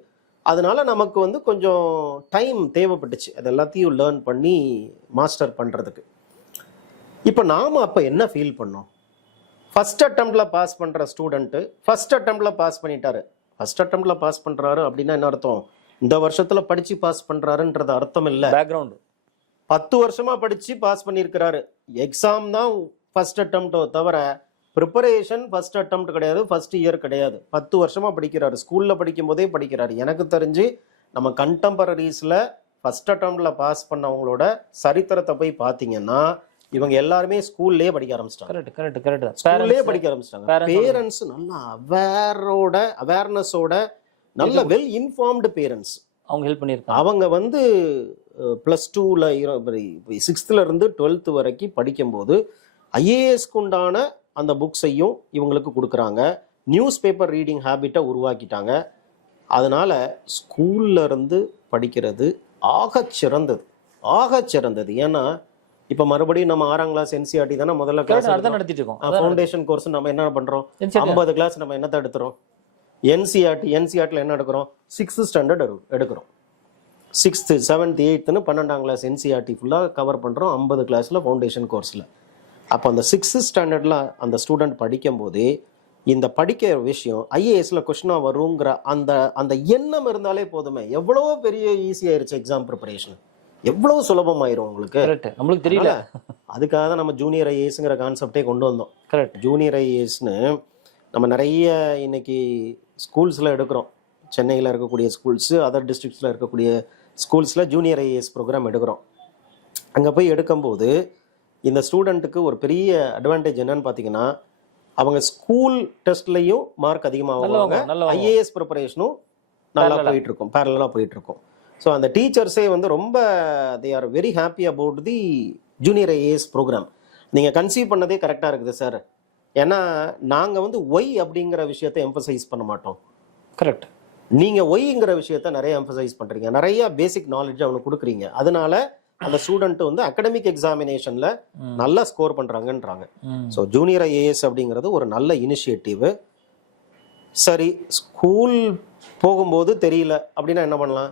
அதனால நமக்கு வந்து கொஞ்சம் டைம் தேவைப்பட்டுச்சு அது எல்லாத்தையும் லேர்ன் பண்ணி மாஸ்டர் பண்றதுக்கு. இப்போ நாம அப்ப என்ன ஃபீல் பண்ணோம்? ஃபர்ஸ்ட் அட்டெம்ப்ட்ல பாஸ் பண்ற ஸ்டூடெண்ட் ஃபர்ஸ்ட் அட்டெம்ப்ட்ல பாஸ் பண்ணிட்டாரு. ஃபர்ஸ்ட் அட்டெம்ப்ட்ல பாஸ் பண்றாரு அப்படின்னா என்ன அர்த்தம்? இந்த வருஷத்துல படிச்சு பாஸ் பண்றாருன்றது அர்த்தம் இல்ல. பேக்ரவுண்ட் 10 வருஷமா படிச்சு பாஸ் பண்ணியிருக்கிறாரு. எக்ஸாம் தான் ஃபர்ஸ்ட் அட்டெம்ப்டோ தவிர ப்ரிப்பரேஷன் ஃபர்ஸ்ட் அட்டெம்ப்ட் கிடையாது, ஃபர்ஸ்ட் இயர் கிடையாது. 10 வருஷமா படிக்கிறாரு, ஸ்கூல்ல படிக்கும் போதே படிக்கிறாரு. எனக்கு தெரிஞ்சு நம்ம கண்டெம்பரரிஸ்ல ஃபர்ஸ்ட் அட்டெம்ப்ட்ல பாஸ் பண்ணவங்களோட சரித்திரத்தை போய் பார்த்தீங்கன்னா இவங்க எல்லாருமே ஸ்கூல்லேயே படிக்க ஆரம்பிச்சிட்டாங்க. கரெக்ட். ஸ்கூல்லேயே படிக்க ஆரம்பிச்சிட்டாங்க. பேரண்ட்ஸ் நல்ல அவேர்னஸோட நல்ல வெல் இன்ஃபார்ம்டு பேரண்ட்ஸ் அவங்க ஹெல்ப் பண்ணியிருக்காங்க. அவங்க வந்து +2ல 6th இருந்து 12th வரைக்கும் படிக்கும்போது ஐஏஎஸ்க்கு உண்டான அந்த புக்ஸையும் இவங்களுக்கு கொடுக்குறாங்க. நியூஸ் பேப்பர் ரீடிங் ஹேபிட்டை உருவாக்கிட்டாங்க. அதனால ஸ்கூல்ல இருந்து படிக்கிறது ஆகச்சிறந்தது. ஏன்னா இப்போ மறுபடியும் நம்ம 6ஆம் கிளாஸ் NCERT தானே முதல்ல கிளாஸ் நடத்திட்டு இருக்கோம். ஃபவுண்டேஷன் கோர்ஸ் நம்ம என்ன பண்றோம்? 50 கிளாஸ் நம்ம என்னத்தை எடுத்துறோம்? NCERTல என்ன எடுக்கிறோம்? 6th ஸ்டாண்டர்ட் எடுக்கிறோம். 6th 7th 8th 12ஆம் கிளாஸ் NCERT ஃபுல்லாக கவர் பண்ணுறோம் 50 கிளாஸில் ஃபவுண்டேஷன் கோர்ஸில். அப்போ அந்த 6th ஸ்டாண்டர்டில் அந்த ஸ்டூடெண்ட் படிக்கும் போதே இந்த படிக்கிற விஷயம் ஐஏஎஸ்ல கொஸ்டினாக வருங்கிற அந்த எண்ணம் இருந்தாலே போதுமே. எவ்வளோ பெரிய ஈஸியாயிருச்சு எக்ஸாம் ப்ரிப்பரேஷன், எவ்வளோ சுலபமாயிரும் உங்களுக்கு. நம்மளுக்கு தெரியல. அதுக்காக தான் நம்ம ஜூனியர் ஐஏஎஸ்ங்கிற கான்செப்டே கொண்டு வந்தோம். கரெக்ட். ஜூனியர் ஐஏஎஸ்னு நம்ம நிறைய இன்னைக்கு ஸ்கூல்ஸில் எடுக்கிறோம். சென்னையில் இருக்கக்கூடிய ஸ்கூல்ஸு, அதர் டிஸ்ட்ரிக்ஸில் இருக்கக்கூடிய ஸ்கூல்ஸில் ஜூனியர் ஐஏஎஸ் ப்ரோக்ராம் எடுக்கிறோம். அங்கே போய் எடுக்கும்போது இந்த ஸ்டூடெண்ட்டுக்கு ஒரு பெரிய அட்வான்டேஜ் என்னன்னு பார்த்தீங்கன்னா, அவங்க ஸ்கூல் டெஸ்ட்லையும் மார்க் அதிகமாக வருவாங்க, ஐஏஎஸ் ப்ரிப்பரேஷனும் நல்லா போயிட்டு இருக்கும், பேரலாக போயிட்டு இருக்கும். ஸோ அந்த டீச்சர்ஸே வந்து ரொம்ப they are very happy about the junior IAS program. நீங்கள் கன்சீவ் பண்ணதே கரெக்டாக இருக்குது சார். ஏன்னா நாங்கள் வந்து ஒய் அப்படிங்கிற விஷயத்தை எம்பசைஸ் பண்ண மாட்டோம். கரெக்ட். நீங்க ஒய்ங்கிற விஷயத்த நிறைய எம்பசைஸ் பண்றீங்க, நிறைய பேசிக் நாலேஜ் அவனுக்கு கொடுக்குறீங்க. அதனால அந்த ஸ்டூடெண்ட் வந்து அகடமிக் எக்ஸாமினேஷன்ல நல்லா ஸ்கோர் பண்றாங்கன்றாங்க. ஸோ ஜூனியர் ஐஏஎஸ் அப்படிங்கிறது ஒரு நல்ல இனிஷியேட்டிவ். சரி, ஸ்கூல் போகும்போது தெரியல அப்படின்னா என்ன பண்ணலாம்?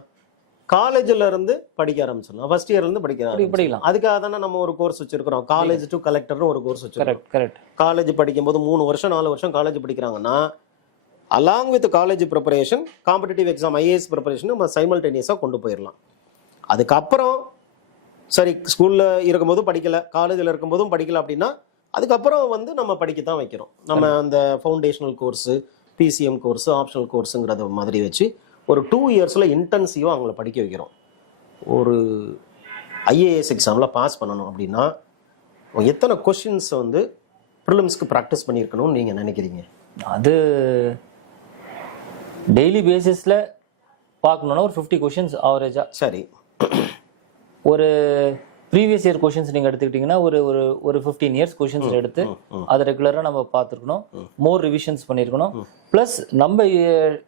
காலேஜ்ல இருந்து படிக்க ஆரம்பிச்சிடலாம். ஃபர்ஸ்ட் இயர்ல இருந்து படிக்கலாம். அதுக்காக தானே நம்ம ஒரு கோர்ஸ் வச்சிருக்கிறோம், காலேஜ் டு கலெக்டர்னு ஒரு கோர்ஸ் வச்சிருக்கோம். காலேஜ் படிக்கும்போது 3 வருஷம் 4 வருஷம் காலேஜ் படிக்கிறாங்கன்னா, along with college preparation competitive exam IAS preparation நம்ம சைமல்டேனியஸாக கொண்டு போயிடலாம். அதுக்கப்புறம் சரி ஸ்கூல்ல இருக்கும்போது படிக்கல, காலேஜில் இருக்கும்போதும் படிக்கல அப்படின்னா அதுக்கப்புறம் வந்து நம்ம படிக்கத்தான் வைக்கிறோம். நம்ம அந்த foundational course, PCM course, optional கோர்ஸுங்கிறத மாதிரி வச்சு ஒரு 2 இயர்ஸில் இன்டென்சிவாக அவங்கள படிக்க வைக்கிறோம். ஒரு ஐஏஎஸ் எக்ஸாமில் பாஸ் பண்ணணும் அப்படின்னா எத்தனை கொஷின்ஸ் வந்து ப்ரிலிம்ஸ்க்கு ப்ராக்டிஸ் பண்ணியிருக்கணும்னு நீங்கள் நினைக்கிறீங்க? அது டெய்லி பேசிஸில் பார்க்கணுன்னா ஒரு 50 கொஷின்ஸ் ஆவரேஜா. சரி, ஒரு ப்ரீவியஸ் இயர் கொஷின்ஸ் நீங்கள் எடுத்துக்கிட்டிங்கன்னா ஒரு ஒரு ஒரு 15 இயர்ஸ் கொஷின்ஸ் எடுத்து அதை ரெகுலராக நம்ம பார்த்துருக்கணும், மோர் ரிவிஷன்ஸ் பண்ணியிருக்கணும். ப்ளஸ் நம்ம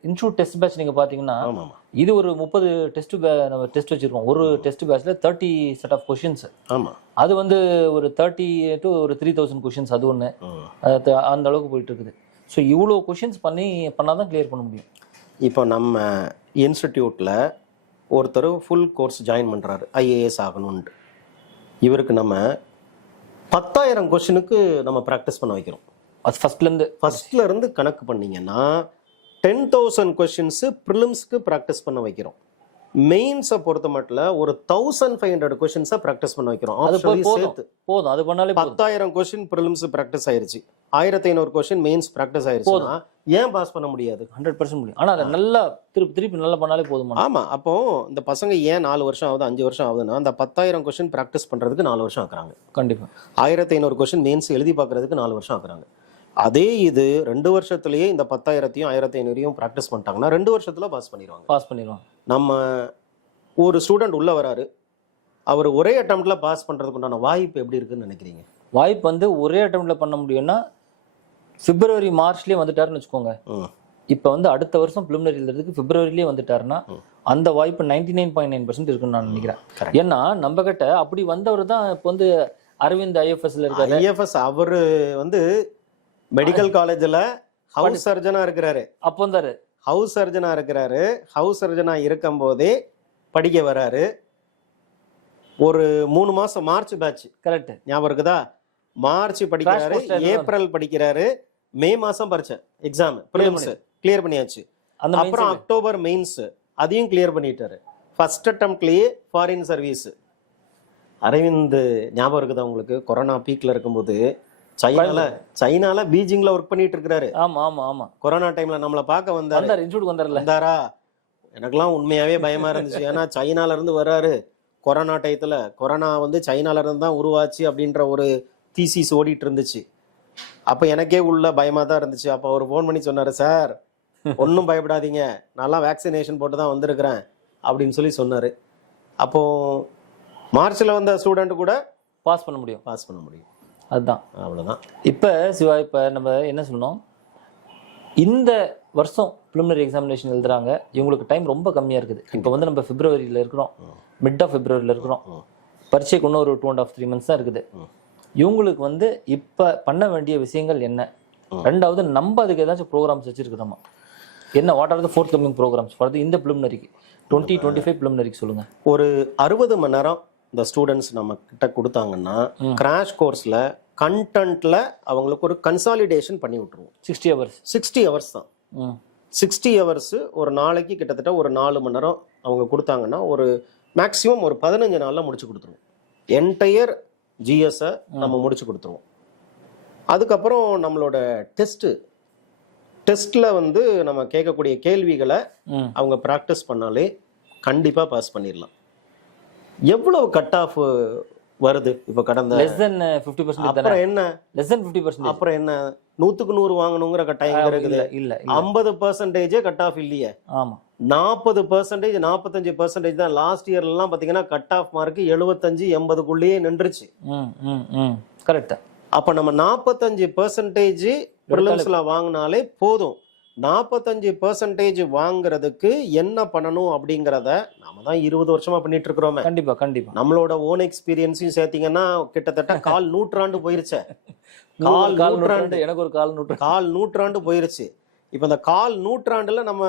இன்ஸ்டியூட் டெஸ்ட் பேட்ச் நீங்கள் பார்த்தீங்கன்னா இது ஒரு 30 நம்ம டெஸ்ட் வச்சுருக்கோம். ஒரு டெஸ்ட் பேட்ச்சில் 30 செட் ஆஃப் கொஷின்ஸ். அது வந்து ஒரு 30 to ஒரு 3000 கொஷின்ஸ். அது ஒன்று அந்த அளவுக்கு போயிட்டு இருக்குது. ஸோ இவ்வளோ கொஷின்ஸ் பண்ணால் தான் கிளியர் பண்ண முடியும். இப்போ நம்ம இன்ஸ்டிடியூட்டில் ஒருத்தர் ஃபுல் கோர்ஸ் ஜாயின் பண்ணுறாரு ஐஏஎஸ் ஆகணும்ன்ட்டு. இவருக்கு நம்ம 10,000 கொஷினுக்கு நம்ம ப்ராக்டிஸ் பண்ண வைக்கிறோம். அது ஃபர்ஸ்ட்ல இருந்து கணக்கு பண்ணீங்கன்னா 10,000 கொஷின்ஸு ப்ரிலிம்ஸ்க்கு ப்ராக்டிஸ் பண்ண வைக்கிறோம். மெயின்ஸை பொறுத்த மட்டும் ஒரு 1500 கொஷின்ஸை ப்ராக்டிஸ் பண்ண வைக்கிறோம். போதும், அது பண்ணாலே 10,000 கொஷின் ப்ரிலிம்ஸ் ப்ராக்டிஸ் ஆயிருச்சு, 1500 கொஷின் மெயின்ஸ் ப்ராக்டிஸ் ஆயிருச்சுன்னா ஏன் பாஸ் பண்ண முடியாது? 100% முடியும். ஆனால் அதை நல்லா திருப்பி நல்லா பண்ணாலே போதும். ஆமா, அப்போ இந்த பசங்க ஏன் 4 வருஷம் ஆகுது 5 வருஷம் ஆகுதுன்னா அந்த 10,000 கொஷின் ப்ராக்டிஸ் பண்றதுக்கு 4 வருஷம் ஆக்குறாங்க. கண்டிப்பா 1500 கொஷின் மெயின்ஸ் எழுதி பார்க்கறதுக்கு 4 வருஷம் ஆக்குறாங்க. அதே இது 2 வருஷத்துலயே இந்த 10,000த்தையும் 1500யும் ப்ராக்டிஸ் பண்ணிட்டாங்கன்னா 2 வருஷத்துல பாஸ் பண்ணிடுவாங்க. நம்ம ஒரு ஸ்டூடெண்ட் உள்ள வராரு, அவர் ஒரே அட்டெம்ப்ட்ல பாஸ் பண்றதுக்கு உண்டான வாய்ப்பு எப்படி இருக்குன்னு நினைக்கிறீங்க? வாய்ப்பு வந்து ஒரே அட்டெம்ப்ட்ல பண்ண முடியும்னா பிப்ரவரி மார்ச்லயே வந்துட்டாருன்னு வச்சுக்கோங்க. இப்போ வந்து அடுத்த வருஷம் பிலிமினரி எழுதுறதுக்கு பிப்ரவரிலேயே வந்துட்டாருன்னா அந்த வாய்ப்பு 99.9% இருக்குன்னு நான் நினைக்கிறேன். ஏன்னா நம்ம கிட்ட அப்படி வந்தவர் தான் இப்போ வந்து அரவிந்த் ஐஎஃப்எஸ்ல இருக்காரு. ஐஎஃப்எஸ் அவரு வந்து மெடிக்கல் காலேஜ்ல ஹவுஸ் சர்ஜனா இருக்கிறாரு. அப்போ வந்தாரு, ஹவுஸ் சர்ஜனா இருக்கிறாரு. ஹவுஸ் சர்ஜனா இருக்கும் போதே படிக்க வராரு. ஒரு 3 மாசம் மார்ச் பேட்ச், கரெக்ட் ஞாபகம் இருக்குதா? மார்ச் படிக்கிறாரு, ஏப்ரல் படிக்கிறாரு, மே மாசம் பரீட்சை எக்ஸாம் பிலிம்ஸ் கிளியர் பண்ணியாச்சு. அப்புறம் அக்டோபர் மெயின்ஸ் அதையும் கிளியர் பண்ணிட்டாரு. ஃபர்ஸ்ட் அட்டெம்ப்ட்லயே ஃபாரின் சர்வீஸ். அரவிந்த் ஞாபகம் இருக்குதா உங்களுக்கு? கொரோனா பீக்ல இருக்கும்போது சைனால பீஜிங்ல ஒர்க் பண்ணிட்டு இருக்காரு. ஆமா ஆமா ஆமா. கொரோனா டைம்ல நம்மளை பார்க்க வந்தாரா? எனக்கெல்லாம் உண்மையாவே பயமா இருந்துச்சு. ஏன்னா சைனால இருந்து வர்றாரு கொரோனா டயத்துல. கொரோனா வந்து சைனால இருந்து தான் உருவாச்சு அப்படின்ற ஒரு தீசிஸ் ஓடிட்டு இருந்துச்சு. அப்ப எனக்கே உள்ள பயமா தான் இருந்துச்சு. அப்ப அவர் போன் பண்ணி சொன்னாரு, சார் ஒன்னும் பயப்படாதீங்க, நான்லாம் வேக்சினேஷன் போட்டு தான் வந்திருக்கிறேன் அப்படின்னு சொல்லி சொன்னாரு. அப்போ மார்ச்ல வந்த ஸ்டூடெண்ட் கூட பாஸ் பண்ண முடியும். அதுதான், அவ்வளவுதான். இப்ப சிவா, இப்ப நம்ம என்ன சொன்னோம், இந்த வருஷம் பிலிமினரி எக்ஸாமினேஷன் எழுதுறாங்க, இவங்களுக்கு டைம் ரொம்ப கம்மியா இருக்குது. இப்போ வந்து நம்ம பிப்ரவரியில இருக்கிறோம், மிட் ஆஃப் பிப்ரவரியில இருக்கிறோம், பரீட்சைக்கு இன்னும் ஒரு 2.5-3 months தான் இருக்குது. இவங்களுக்கு வந்து இப்ப பண்ண வேண்டிய விஷயங்கள் என்ன? ரெண்டாவது, நம்ம அதுக்கு ஏதாச்சும் ப்ரோக்ராம்ஸ் வச்சிருக்கிறோமா? என்ன, what are the fourth coming programs for இந்த பிலிமினரிக்கு 2025 பிலிமினரிக்கு சொல்லுங்க. ஒரு 60 மணி நேரம் இந்த ஸ்டூடெண்ட்ஸ் நம்ம கிட்ட கொடுத்தாங்கன்னா கிராஷ் கோர்ஸ்ல கண்டென்ட்ல அவங்களுக்கு ஒரு கன்சாலிடேஷன் பண்ணி விட்டுருவோம். 60 ஹவர்ஸ் தான். 60 ஹவர்ஸ் ஒரு நாளைக்கு கிட்டத்தட்ட ஒரு 4 மணி நேரம் அவங்க கொடுத்தாங்கன்னா ஒரு மேக்சிமம் ஒரு 15 நாள்ல முடிச்சு கொடுத்துருவோம். என்டையர் ஜிஎஸ்ஸை நம்ம முடிச்சு கொடுத்துருவோம். அதுக்கப்புறம் நம்மளோட டெஸ்ட்ல வந்து நம்ம கேட்கக்கூடிய கேள்விகளை அவங்க ப்ராக்டிஸ் பண்ணாலே கண்டிப்பா பாஸ் பண்ணிடலாம். எவ்வளவு கட் ஆஃப் வருது இப்ப கடந்த less than 50%? அப்புறம் என்ன less than 50%? அப்புறம் என்ன 100க்கு 100 வாங்கணுங்கிற கட்டாயம் இருக்குது. இல்ல 50% கட் ஆஃப் இல்லையே. ஆமா, 40%, 45% தான். லாஸ்ட் இயர்ல எல்லாம் பாத்தீங்கன்னா கட் ஆஃப் மார்க் 75-80க்குள்ளேயே நின்றுச்சு. கரெக்ட். அப்ப நம்ம 45% பிரிலிம்ஸ்ல வாங்கினாலே போதும். 45% வாங்குறதுக்கு என்ன பண்ணணும் அப்படிங்கிறத நாம தான் 20 வருஷமா பண்ணிட்டு இருக்கிறோமே. கண்டிப்பா கண்டிப்பா. நம்மளோட ஓன் எக்ஸ்பீரியன்ஸையும் சேர்த்தீங்கன்னா கிட்டத்தட்ட கால் நூற்றாண்டு போயிருச்சே. கால் நூற்றாண்டு, எனக்கு ஒரு கால் நூற்றாண்டு போயிருச்சு. இப்போ இந்த கால் நூற்றாண்டுல நம்ம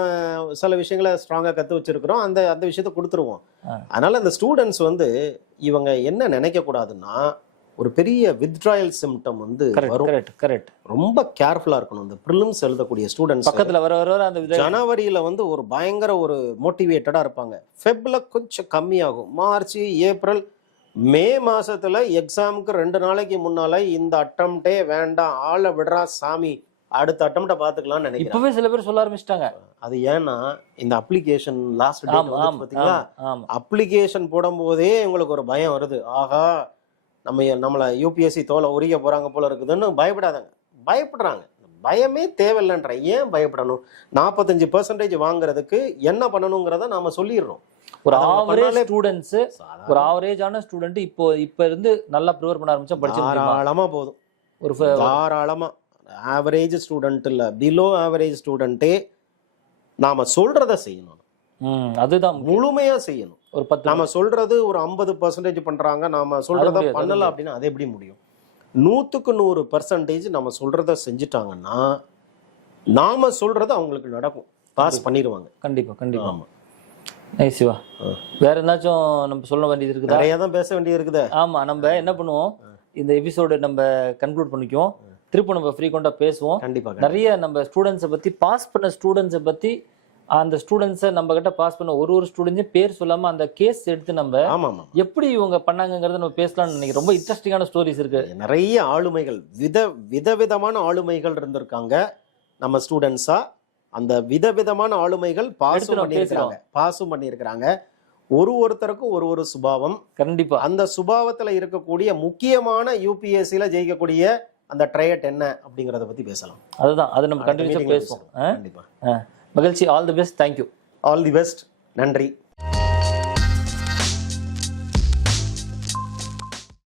சில விஷயங்களை ஸ்ட்ராங்கா கத்து வச்சிருக்கிறோம். அந்த விஷயத்த கொடுத்துருவோம். அதனால இந்த ஸ்டூடெண்ட்ஸ் வந்து இவங்க என்ன நினைக்க கூடாதுன்னா, ஒரு பெரிய வித்ட்ராயல் சிம்டம் வந்து வரும். கரெக்ட். ரொம்ப கேர்ஃபுல்லா இருக்கணும். இந்த ப்ரிலிம்ஸ் எழுதக்கூடிய ஸ்டூடெண்ட்ஸ் பக்கத்துல வர அந்த ஜனவரியில வந்து ஒரு பயங்கர ஒரு மோட்டிவேட்டடா இருப்பாங்க. ஃபெப்ல கொஞ்சம் கம்மியாகும். மார்ச், ஏப்ரல், மே மாசத்துல எக்ஸாமுக்கு 2 நாளைக்கு முன்னால இந்த அட்டம்ப்டே வேண்டாம், ஆளை விடுறா சாமி, அடுத்த அட்டம்ப்ட பாத்துக்கலாம்னு நினைக்கிறேன். இப்பவே சில பேர் சொல்ல ஆரம்பிச்சிட்டாங்க. அது ஏன்னா இந்த அப்ளிகேஷன் லாஸ்ட் டேட் வந்து பாத்தீங்களா, அப்ளிகேஷன் போடும்போதே உங்களுக்கு ஒரு பயம் வருது. ஆகா, நம்மள யூபிஎஸ்சி தோலை உரிய போறாங்க போல இருக்குதுன்னு பயப்படாதாங்க. பயப்படுறாங்க. பயமே தேவையில்லைன்ற. ஏன் பயப்படணும்? 45% வாங்குறதுக்கு என்ன பண்ணணுங்கிறத நாம சொல்லிடுறோம். ஒரு ஆவரேஜான ஸ்டூடெண்ட் இப்ப இருந்து நல்லா ப்ரிப்பேர் பண்ண ஆரம்பிச்சா படிச்சு தாராளமா போதும். ஒரு தாராளமா ஆவரேஜ் ஸ்டூடெண்ட் இல்ல, பிலோ ஆவரேஜ் ஸ்டூடெண்டே நாம சொல்றத செய்யணும். அதுதான் முழுமையா செய்யணும். ஒரு 10 நாம சொல்றது ஒரு 50% பண்றாங்க, நாம சொல்றத பண்ணல அப்படின்னா அது எப்படி முடியும்? 100க்கு 100% நம்ம சொல்றத செஞ்சுட்டாங்கன்னா நாம சொல்றது அவங்களுக்கு நடக்கும், பாஸ் பண்ணிடுவாங்க. கண்டிப்பா கண்டிப்பா. ஆமா. நைஸ் சிவா. வேற ஏதாச்சும் நம்ம சொல்ல வேண்டியது இருக்குதா? நிறைய தான் பேச வேண்டியது இருக்குது. ஆமா, நம்ம என்ன பண்ணுவோம், இந்த எபிசோடு நம்ம கன்க்ளூட் பண்ணிக்குவோம். திரும்ப நம்ம ஃப்ரீக்வெண்டா பேசுவோம். கண்டிப்பா. நிறைய நம்ம ஸ்டூடெண்ட்ஸை பத்தி, பாஸ் பண்ண ஸ்டூடெண்ட்ஸை பத்தி, அந்த ஸ்டூடெண்ட்ஸை நம்ம கிட்ட பாஸ் பண்ண ஒரு ஸ்டூடெண்ட்ஸையும் பேர் சொல்லாம அந்த கேஸ் எடுத்து நம்ம எப்படி இவங்க பண்ணாங்கிறத நம்ம பேசலாம்னு நினைக்கிறேன். ரொம்ப இன்ட்ரெஸ்டிங்கான ஸ்டோரிஸ் இருக்கு. நிறைய ஆளுமைகள், விதவிதமான ஆளுமைகள் இருந்திருக்காங்க நம்ம ஸ்டூடெண்ட்ஸா. அந்த விதவிதமான ஆளுமைகள் பாஸும் பண்ணியிருக்கிறாங்க. ஒருத்தருக்கும் ஒரு சுபாவம். கண்டிப்பா. அந்த சுபாவத்துல இருக்கக்கூடிய முக்கியமான யூபிஎஸ்சில ஜெயிக்கக்கூடிய அந்த ட்ரையட் என்ன அப்படிங்கறத பத்தி பேசலாம். அதுதான், அது நம்ம கண்டினியூஸா பேசுவோம். கண்டிப்பா. மகிழ்ச்சி. All the best. Thank you. All the best. நன்றி.